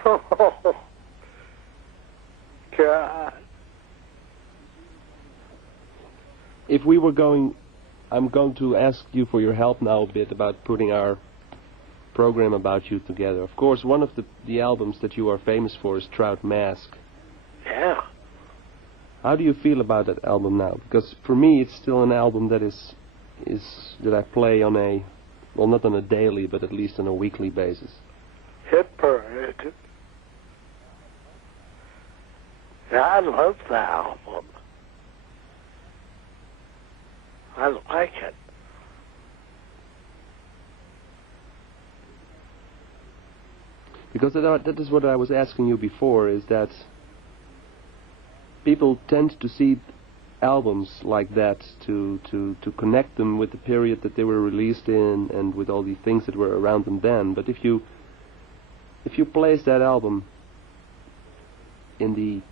Oh, God. If we were going, I'm going to ask you for your help now a bit about putting our program about you together. Of course, one of the albums that you are famous for is Trout Mask. Yeah. How do you feel about that album now? Because for me, it's still an album that is that I play on a, well, not on a daily, but at least on a weekly basis. Hipper, isn't it? Yeah, I love the album. I like it. Because that is what I was asking you before, is that people tend to see albums like that to connect them with the period that they were released in and with all the things that were around them then. But if you place that album in the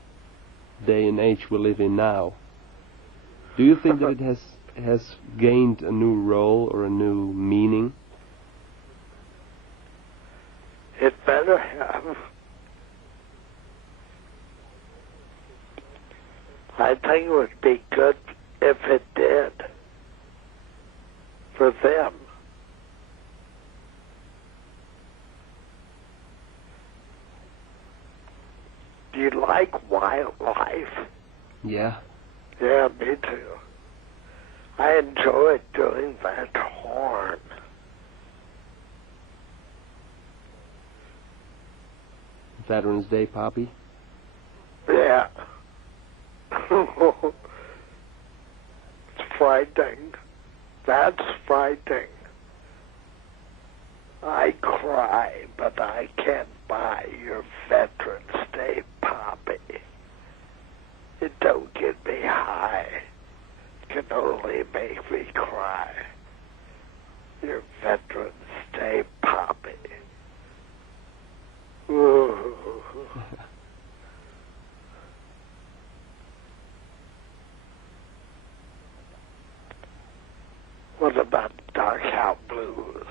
day and age we live in now, do you think that it has gained a new role or a new meaning? It better have. I think it would be good if it did. For them. Do you like wildlife? Yeah. Yeah, me too. I enjoyed doing that horn. Veterans Day, Poppy? Yeah. It's frightening. That's frightening. I cry, but I can't buy your Veterans Day poppy. It don't get me high. It can only make me cry. Your Veterans Day poppy. Ooh. What about Dark Out Blues?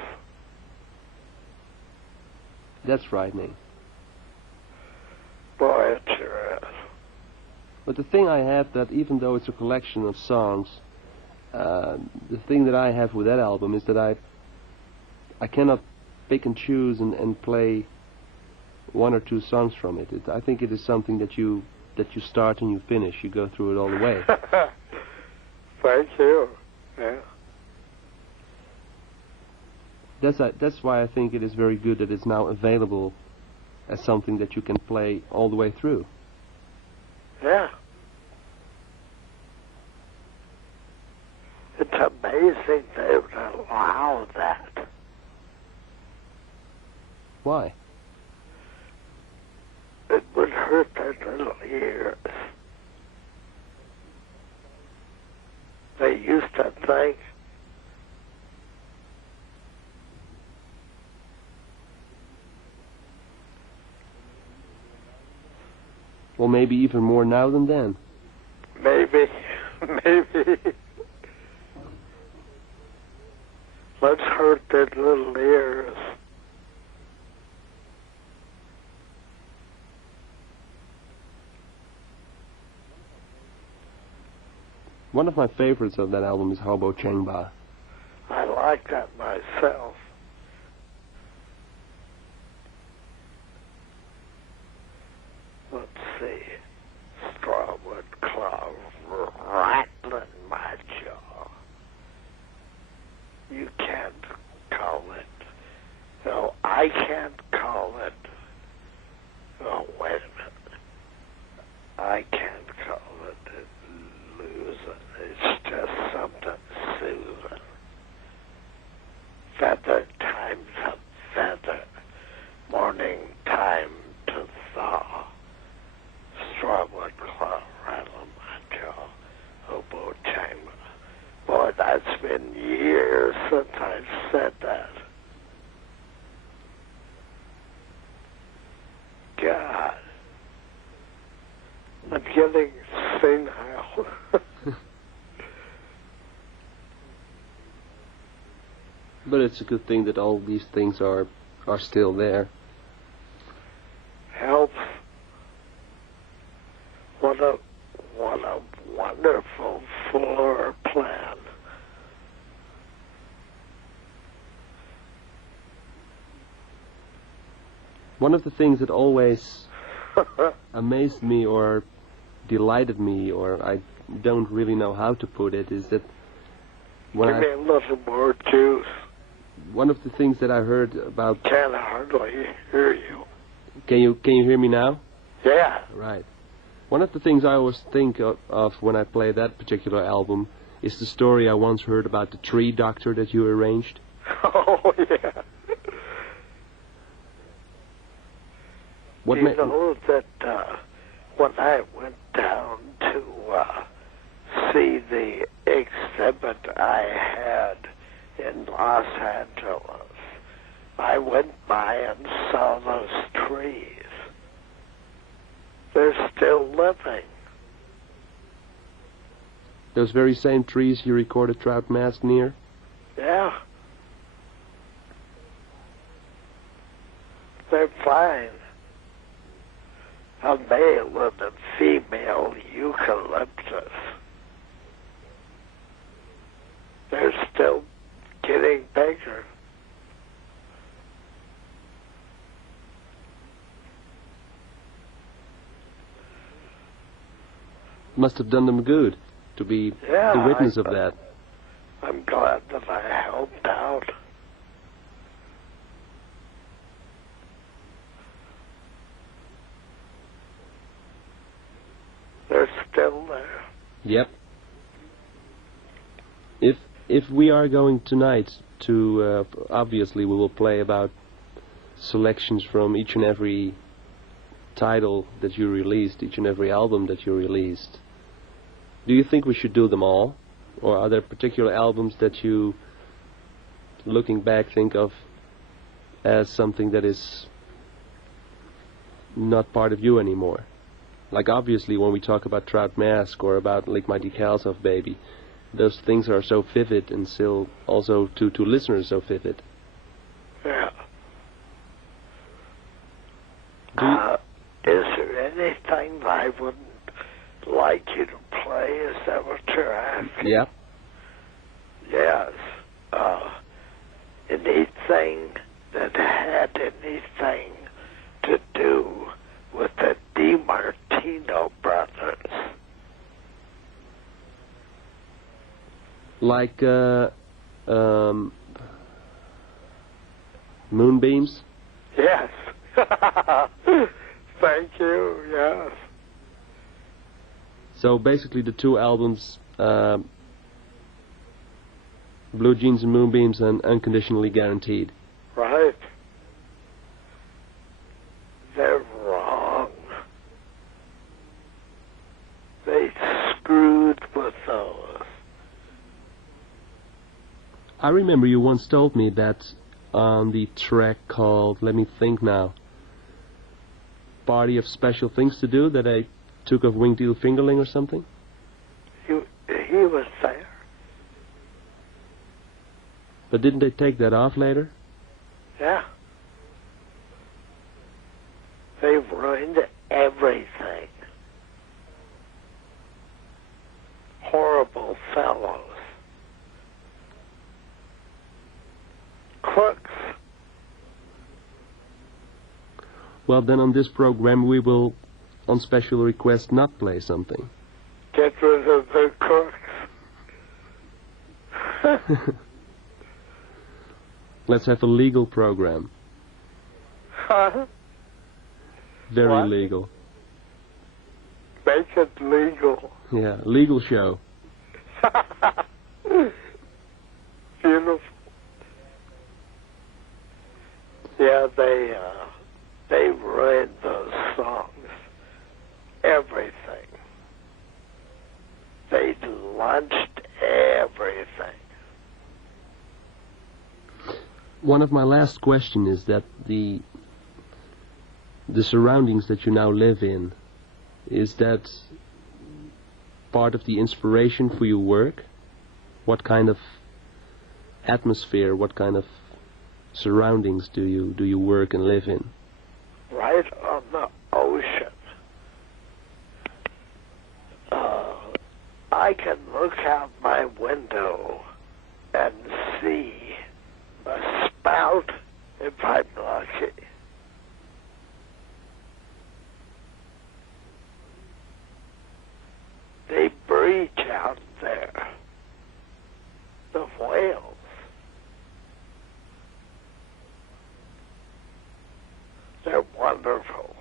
That's frightening. Boy, it sure is. But the thing I have, that even though it's a collection of songs, the thing that I have with that album is that I cannot pick and choose and play one or two songs from it. I think it is something that you start and you finish. You go through it all the way. Thank you. Yeah. That's why I think it is very good that it's now available as something that you can play all the way through. Yeah. It's amazing they would allow that. Why? It would hurt their little ears. They used to think Well, maybe even more now than then. Maybe. Maybe. Let's hurt their little ears. One of my favorites of that album is Hobo Changba. I like that myself. Let's see. Strawwood claw rattling my jaw. You can't call it. No, I can't call it. Oh, wait a minute. I can't call it losing. It's just something soothing. Feather time's a feather. Morning time to thaw. Strawwood claw rattle my jaw. Hobo chamber. Boy, that's been years since I've said that. God. I'm getting senile. But it's a good thing that all these things are still there. Helps. What a wonderful floor plan. One of the things that always amazed me or delighted me, or I don't really know how to put it, is that when Give me a little more juice. one of the things that I heard about... Can't hardly hear you. Can you hear me now? Yeah. Right. One of the things I always think of when I play that particular album is the story I once heard about the tree doctor that you arranged. Oh, yeah. What you know that when I went down to see the exhibit I had in Los Angeles, I went by and saw those trees. They're still living. Those very same trees you recorded Trout Mask near? Yeah. They're fine. A male and a female eucalyptus. They're still getting bigger. Must have done them good to be the witness of that. I'm glad that I helped out. They're still there. Yep. If we are going tonight to, obviously we will play about selections from each and every title that you released, each and every album that you released. Do you think we should do them all? Or are there particular albums that you, looking back, think of as something that is not part of you anymore? Like obviously when we talk about Trout Mask or about Lick My Decals Off Baby, those things are so vivid and still also to listeners so vivid. Yeah. Is there anything I wouldn't like you to play? Is that what you're asking? Yeah. Yes. Anything that had anything to do with the DiMartino brothers. Like Moonbeams? Yes. Thank you, yes. So basically the two albums, Blue Jeans and Moonbeams and Unconditionally Guaranteed. Right. They're wrong. They screwed with those. I remember you once told me that on the track called, let me think now, party of special things to do that I took of Winged Eel Fingerling or something? He was there. But didn't they take that off later? Yeah. They ruined everything. Horrible fellows. Crooks. Well, then on this program we will, on special request, not play something. Get rid of the crooks. Let's have a legal program. Huh? Very What? legal. Make it legal. Yeah, legal show. Beautiful. Yeah, they ruined those songs. Everything. They launched everything. One of my last questions is that the surroundings that you now live in, is that part of the inspiration for your work? What kind of atmosphere, what kind of surroundings do you work and live in? Right on the ocean. I can look out my window and see a spout if I'm lucky. They breach out there. The whales. They're wonderful.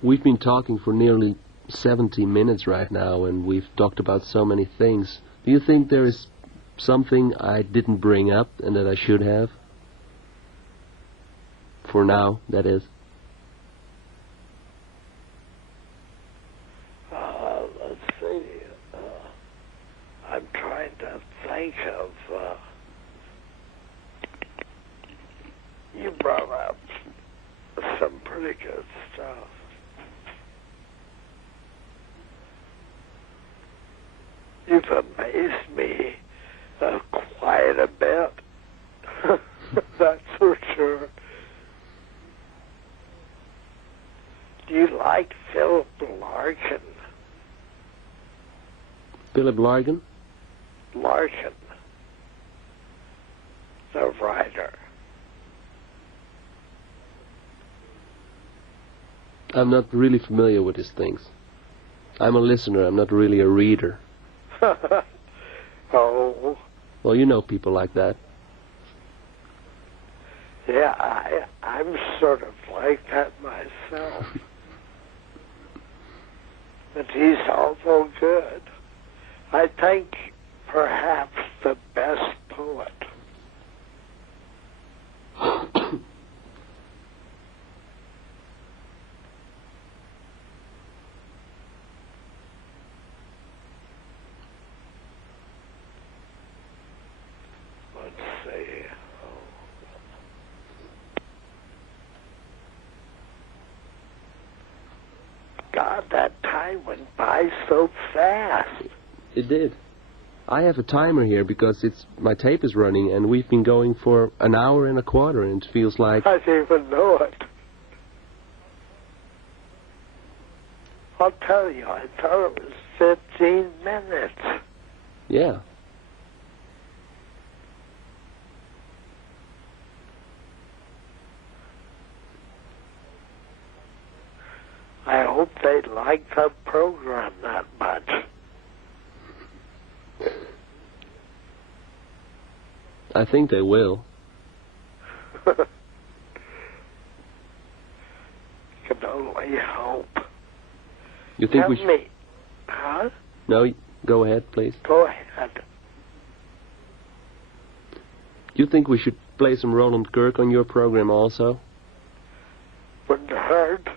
We've been talking for nearly 70 minutes right now, and we've talked about so many things. Do you think there is something I didn't bring up and that I should have? For now, that is. Let's see. I'm trying to think of... you brought up some pretty good stuff. You've amazed me quite a bit. That's for sure. Do you like Philip Larkin? Philip Larkin? Larkin, the writer. I'm not really familiar with his things. I'm a listener, I'm not really a reader. Oh. Well, you know people like that. Yeah, I'm sort of like that myself. But he's awful good. I think perhaps the best poet. Let's see. God, that time went by so fast. It did. I have a timer here because my tape is running, and we've been going for an hour and a quarter, and it feels like... I didn't even know it. I'll tell you, I thought it was 15 minutes. Yeah. I hope they like the program that much. I think they will. Can only hope. You think Tell we should... me. Huh? No, go ahead, please. Go ahead. You think we should play some Roland Kirk on your program also? Wouldn't hurt.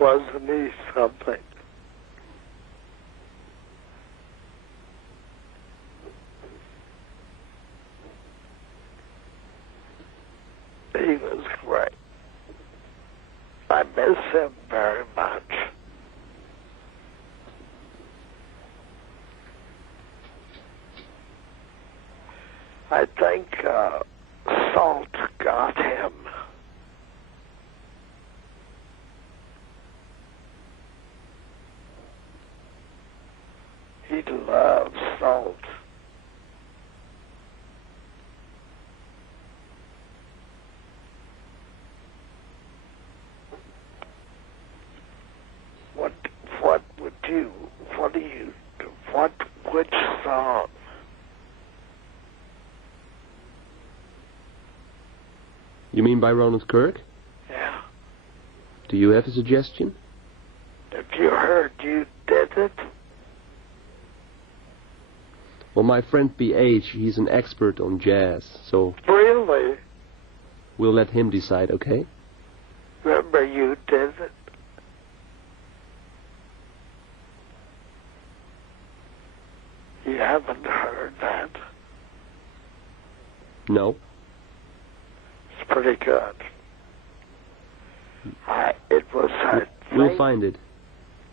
Wasn't he something? him very much. I think salt got him. He loves salt. Which song? You mean by Ronald Kirk? Yeah. Do you have a suggestion? Have you heard you did it? Well, my friend B.H., he's an expert on jazz, so... Really? We'll let him decide, okay? Remember you did it? You haven't heard that? No. It's pretty good. It was, I We'll think, find it.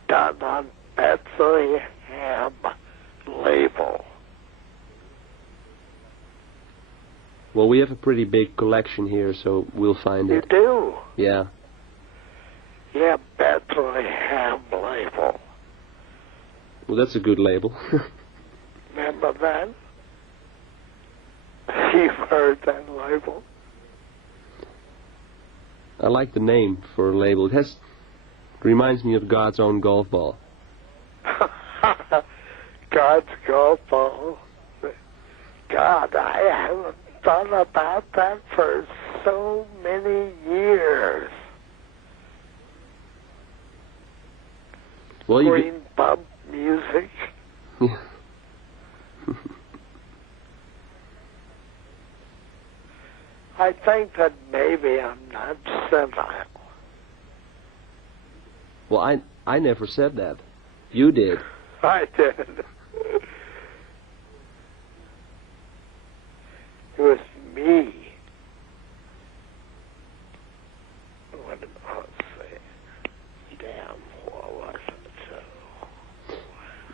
done on Bethlehem label. Well, we have a pretty big collection here, so we'll find You it. do? Yeah. Yeah, Bethlehem label. Well, that's a good label. Remember that? You've heard that label? I like the name for a label. It reminds me of God's own golf ball. God's golf ball. God, I haven't thought about that for so many years. Well, Green bump music. Yeah. I think that maybe I'm not senile. Well, I never said that. You did. I did. It was me. Let's see. Damn, what was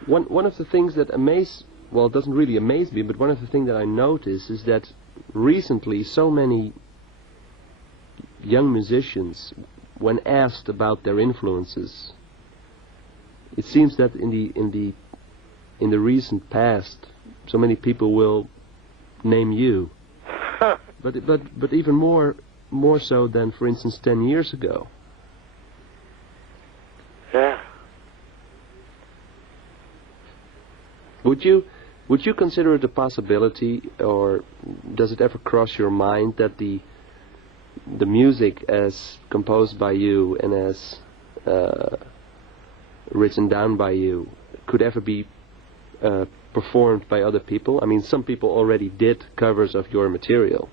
it? One of the things that it doesn't really amaze me, but one of the things that I notice is that recently so many young musicians, when asked about their influences, it seems that in the recent past, so many people will name you, but even more so than, for instance, 10 years ago. Yeah. Would you consider it a possibility, or does it ever cross your mind that the music as composed by you and as written down by you could ever be performed by other people? I mean, some people already did covers of your material,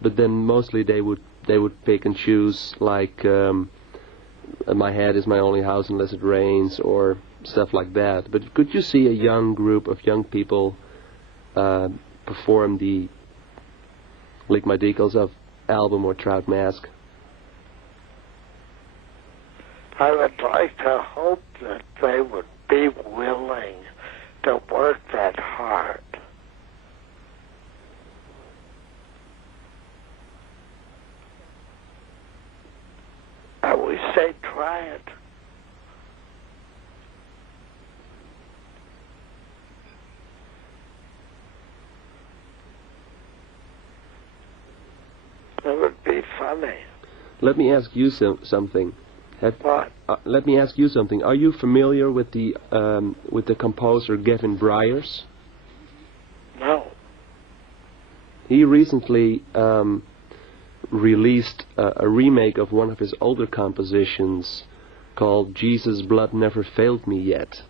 but then mostly they would pick and choose, like "My Head Is My Only House Unless It Rains" or stuff like that. But could you see a young group of young people perform the "Lick My Decals" of album or Trout Mask? I would like to hope that they would be willing to work that hard. I would say try it. It would be funny. Let me ask you something. What? Let me ask you something. Are you familiar with the composer Gavin Bryars? No. He recently released a remake of one of his older compositions called "Jesus' Blood Never Failed Me Yet,"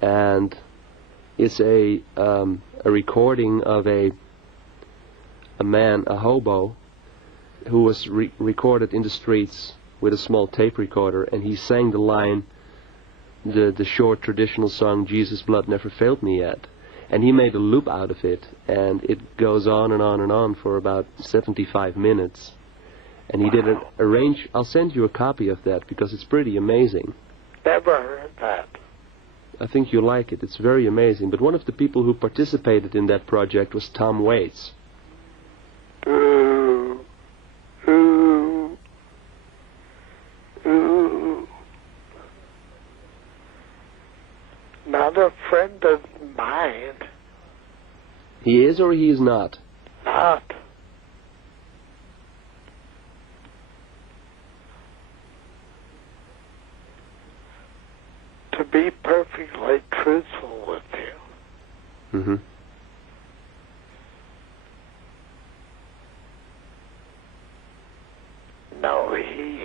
and it's a recording of a man, a hobo, who was recorded in the streets with a small tape recorder, and he sang the line, the short traditional song "Jesus' Blood Never Failed Me Yet," and he made a loop out of it, and it goes on and on and on for about 75 minutes, And he did arrange. I'll send you a copy of that because it's pretty amazing. Never heard that. I think you'll like it. It's very amazing. But one of the people who participated in that project was Tom Waits. Ooh. Ooh. Ooh. Not a friend of mine. He is or he is not? Not. To be perfectly truthful with you. Mm-hmm. No, he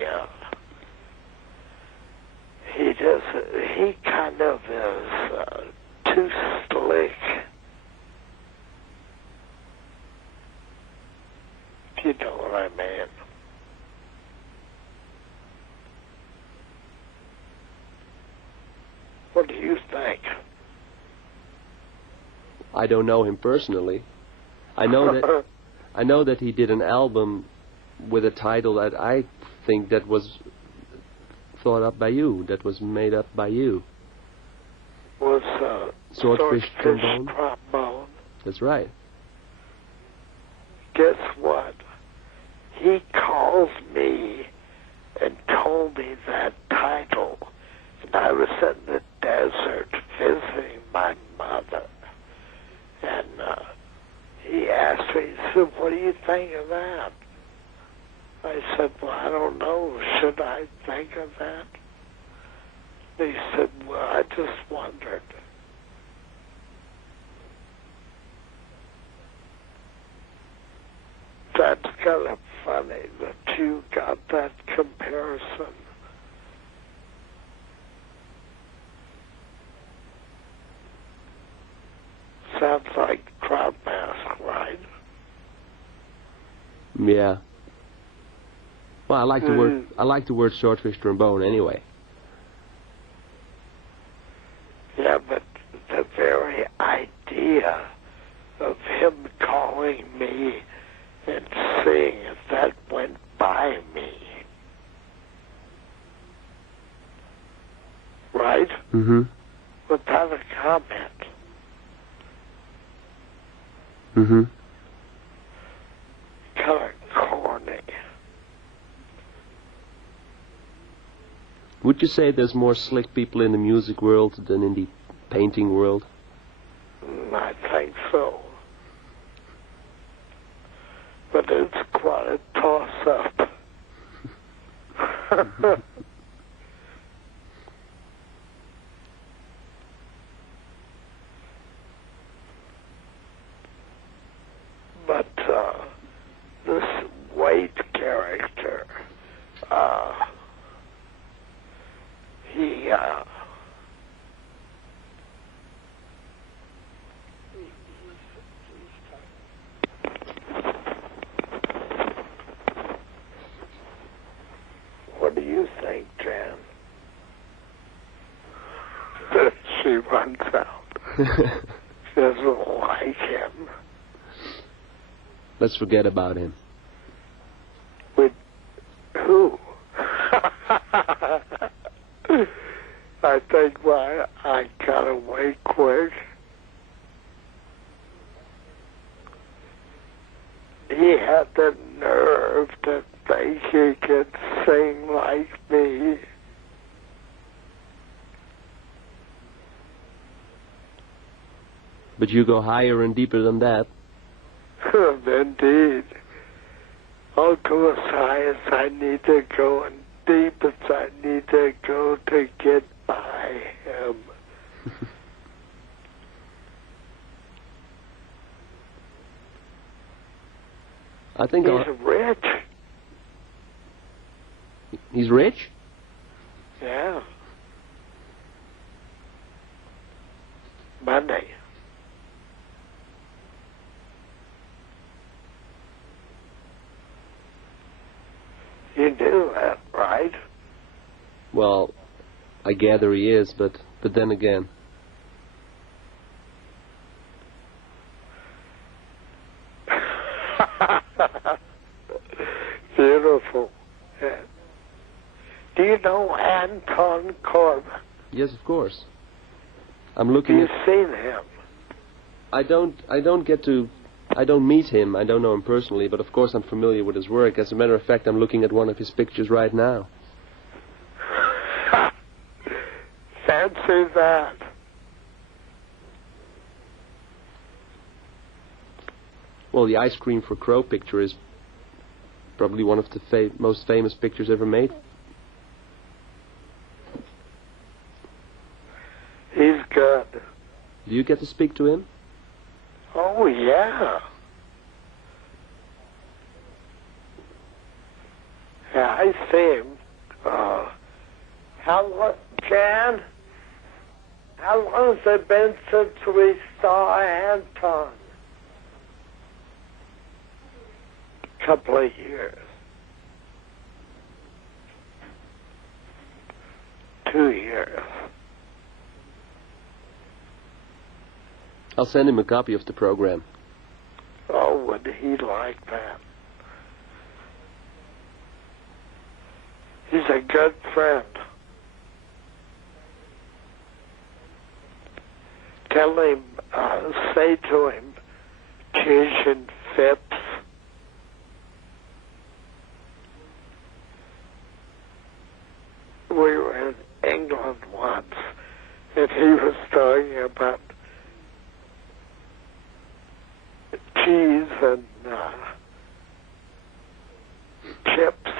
kind of is too slick. If you know what I mean. What do you think? I don't know him personally. I know that he did an album with a title that I think that was thought up by you, that was made up by you. Was Swordfish Trombone? Trombone. That's right. Guess what? He called me and told me that title. And I was in the desert visiting my mother. And he asked me, he said, what do you think of that? I said, well, I don't know. Should I think of that? He said, well, I just wondered. That's kind of funny that you got that comparison. Sounds like crowd mask, right? Yeah. Well, I like the word. I like the word swordfish trombone anyway. Yeah, but the very idea of him calling me and seeing if that went by me, right? Mm-hmm. Without a comment. Mm-hmm. Kind of corny. Would you say there's more slick people in the music world than in the painting world? I think so. But it's quite a toss-up. But this Wade character, he what do you think, Jan? She runs out. She doesn't like him. Let's forget about him. With who? I think I got away quick. He had the nerve to think he could sing like me. But you go higher and deeper than that. Indeed. I'll go as high as I need to go and deep as I need to go to get by him. I think he's rich. He's rich? Yeah. Money. You knew that, right? Well, I gather he is, but then again. Beautiful. you know Anton Corbin? Yes, of course. I'm looking You've at... seen him. I don't meet him. I don't know him personally, but of course I'm familiar with his work. As a matter of fact, I'm looking at one of his pictures right now. Fancy that. Well, the ice cream for Crow picture is probably one of the most famous pictures ever made. He's good. Do you get to speak to him? Oh, yeah. Yeah, I see him. How long has it been since we saw Anton? Couple of years. 2 years. I'll send him a copy of the program. Oh, would he like that? He's a good friend. Tell him, say to him, Jason Phipps. We were in England once, and he was talking about cheese and chips,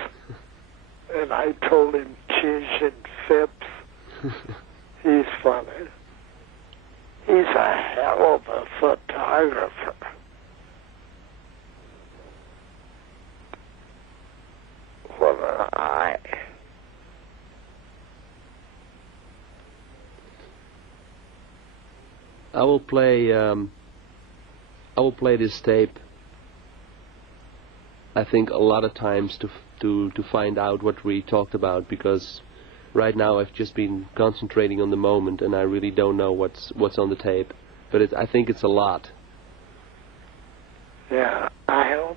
and I told him cheese and Phipps. He's funny. He's a hell of a photographer. What an eye. I will play this tape, I think, a lot of times to find out what we talked about, because right now I've just been concentrating on the moment and I really don't know what's on the tape. But I think it's a lot. Yeah, I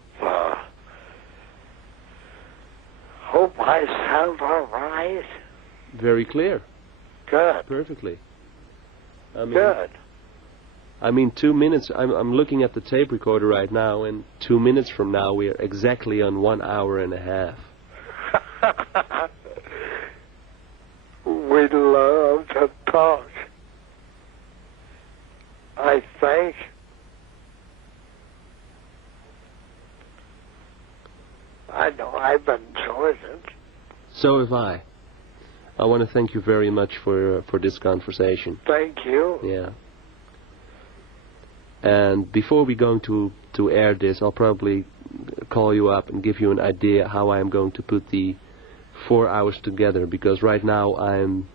hope I sound all right. Very clear. Good. Perfectly. Good. I mean, 2 minutes, I'm looking at the tape recorder right now, and 2 minutes from now we're exactly on 1 hour and a half. We love to talk. I think. I know I've enjoyed it. So have I. I want to thank you very much for this conversation. Thank you. Yeah. And before we go to air this, I'll probably call you up and give you an idea how I am going to put the 4 hours together, because right now I'm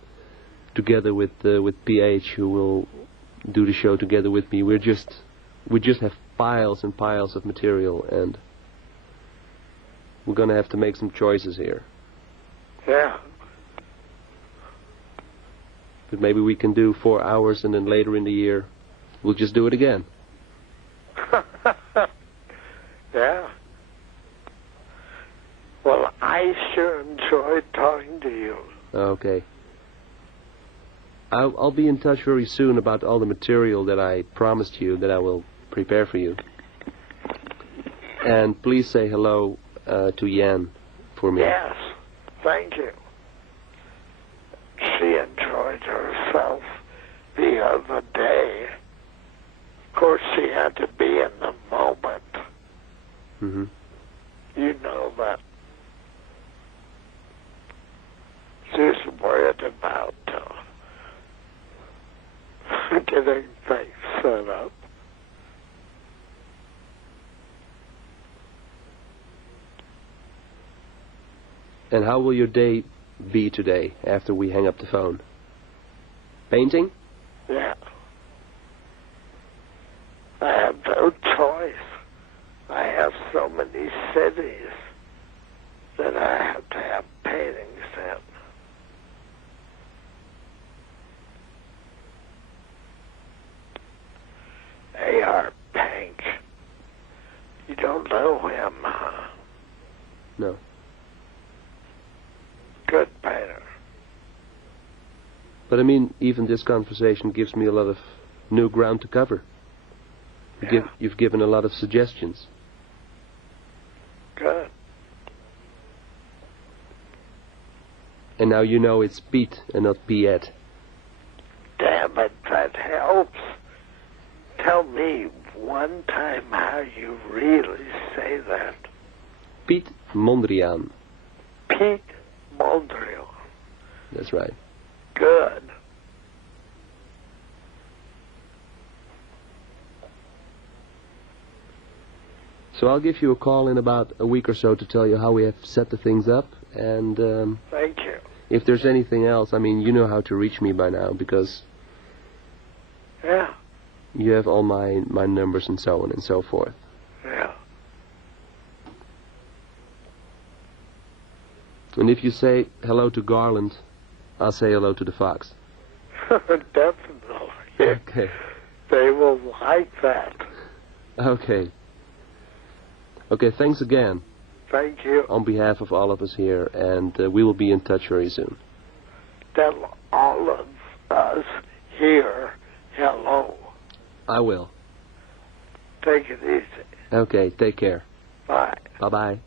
together with PH, who will do the show together with me. We just have piles and piles of material, and we're gonna have to make some choices here. Yeah. But maybe we can do 4 hours, and then later in the year we'll just do it again. Yeah. Well, I sure enjoyed talking to you. Okay. I'll be in touch very soon about all the material that I promised you that I will prepare for you. And please say hello to Jan for me. Yes, thank you. She enjoyed herself the other day. Of course, she had to be in the moment. Mm-hmm. You know that. She's worried about getting things set up. And how will your day be today after we hang up the phone? Painting? Yeah. I have no choice. I have so many cities that I have to have paintings in. A.R. Pink. You don't know him, huh? No. Good painter. But I mean, even this conversation gives me a lot of new ground to cover. You've given a lot of suggestions. Good. And now you know it's Piet and not Piet. Damn it, that helps. Tell me one time how you really say that. Piet Mondriaan. Piet Mondriaan. That's right. Good. So I'll give you a call in about a week or so to tell you how we have set the things up. And Thank you. if there's anything else, I mean, you know how to reach me by now because Yeah. you have all my numbers and so on and so forth. Yeah. And if you say hello to Garland, I'll say hello to the fox. Definitely. Okay. They will like that. Okay. Okay, thanks again Thank you. on behalf of all of us here, and we will be in touch very soon. Tell all of us here hello. I will. Take it easy. Okay, take care. Bye. Bye-bye.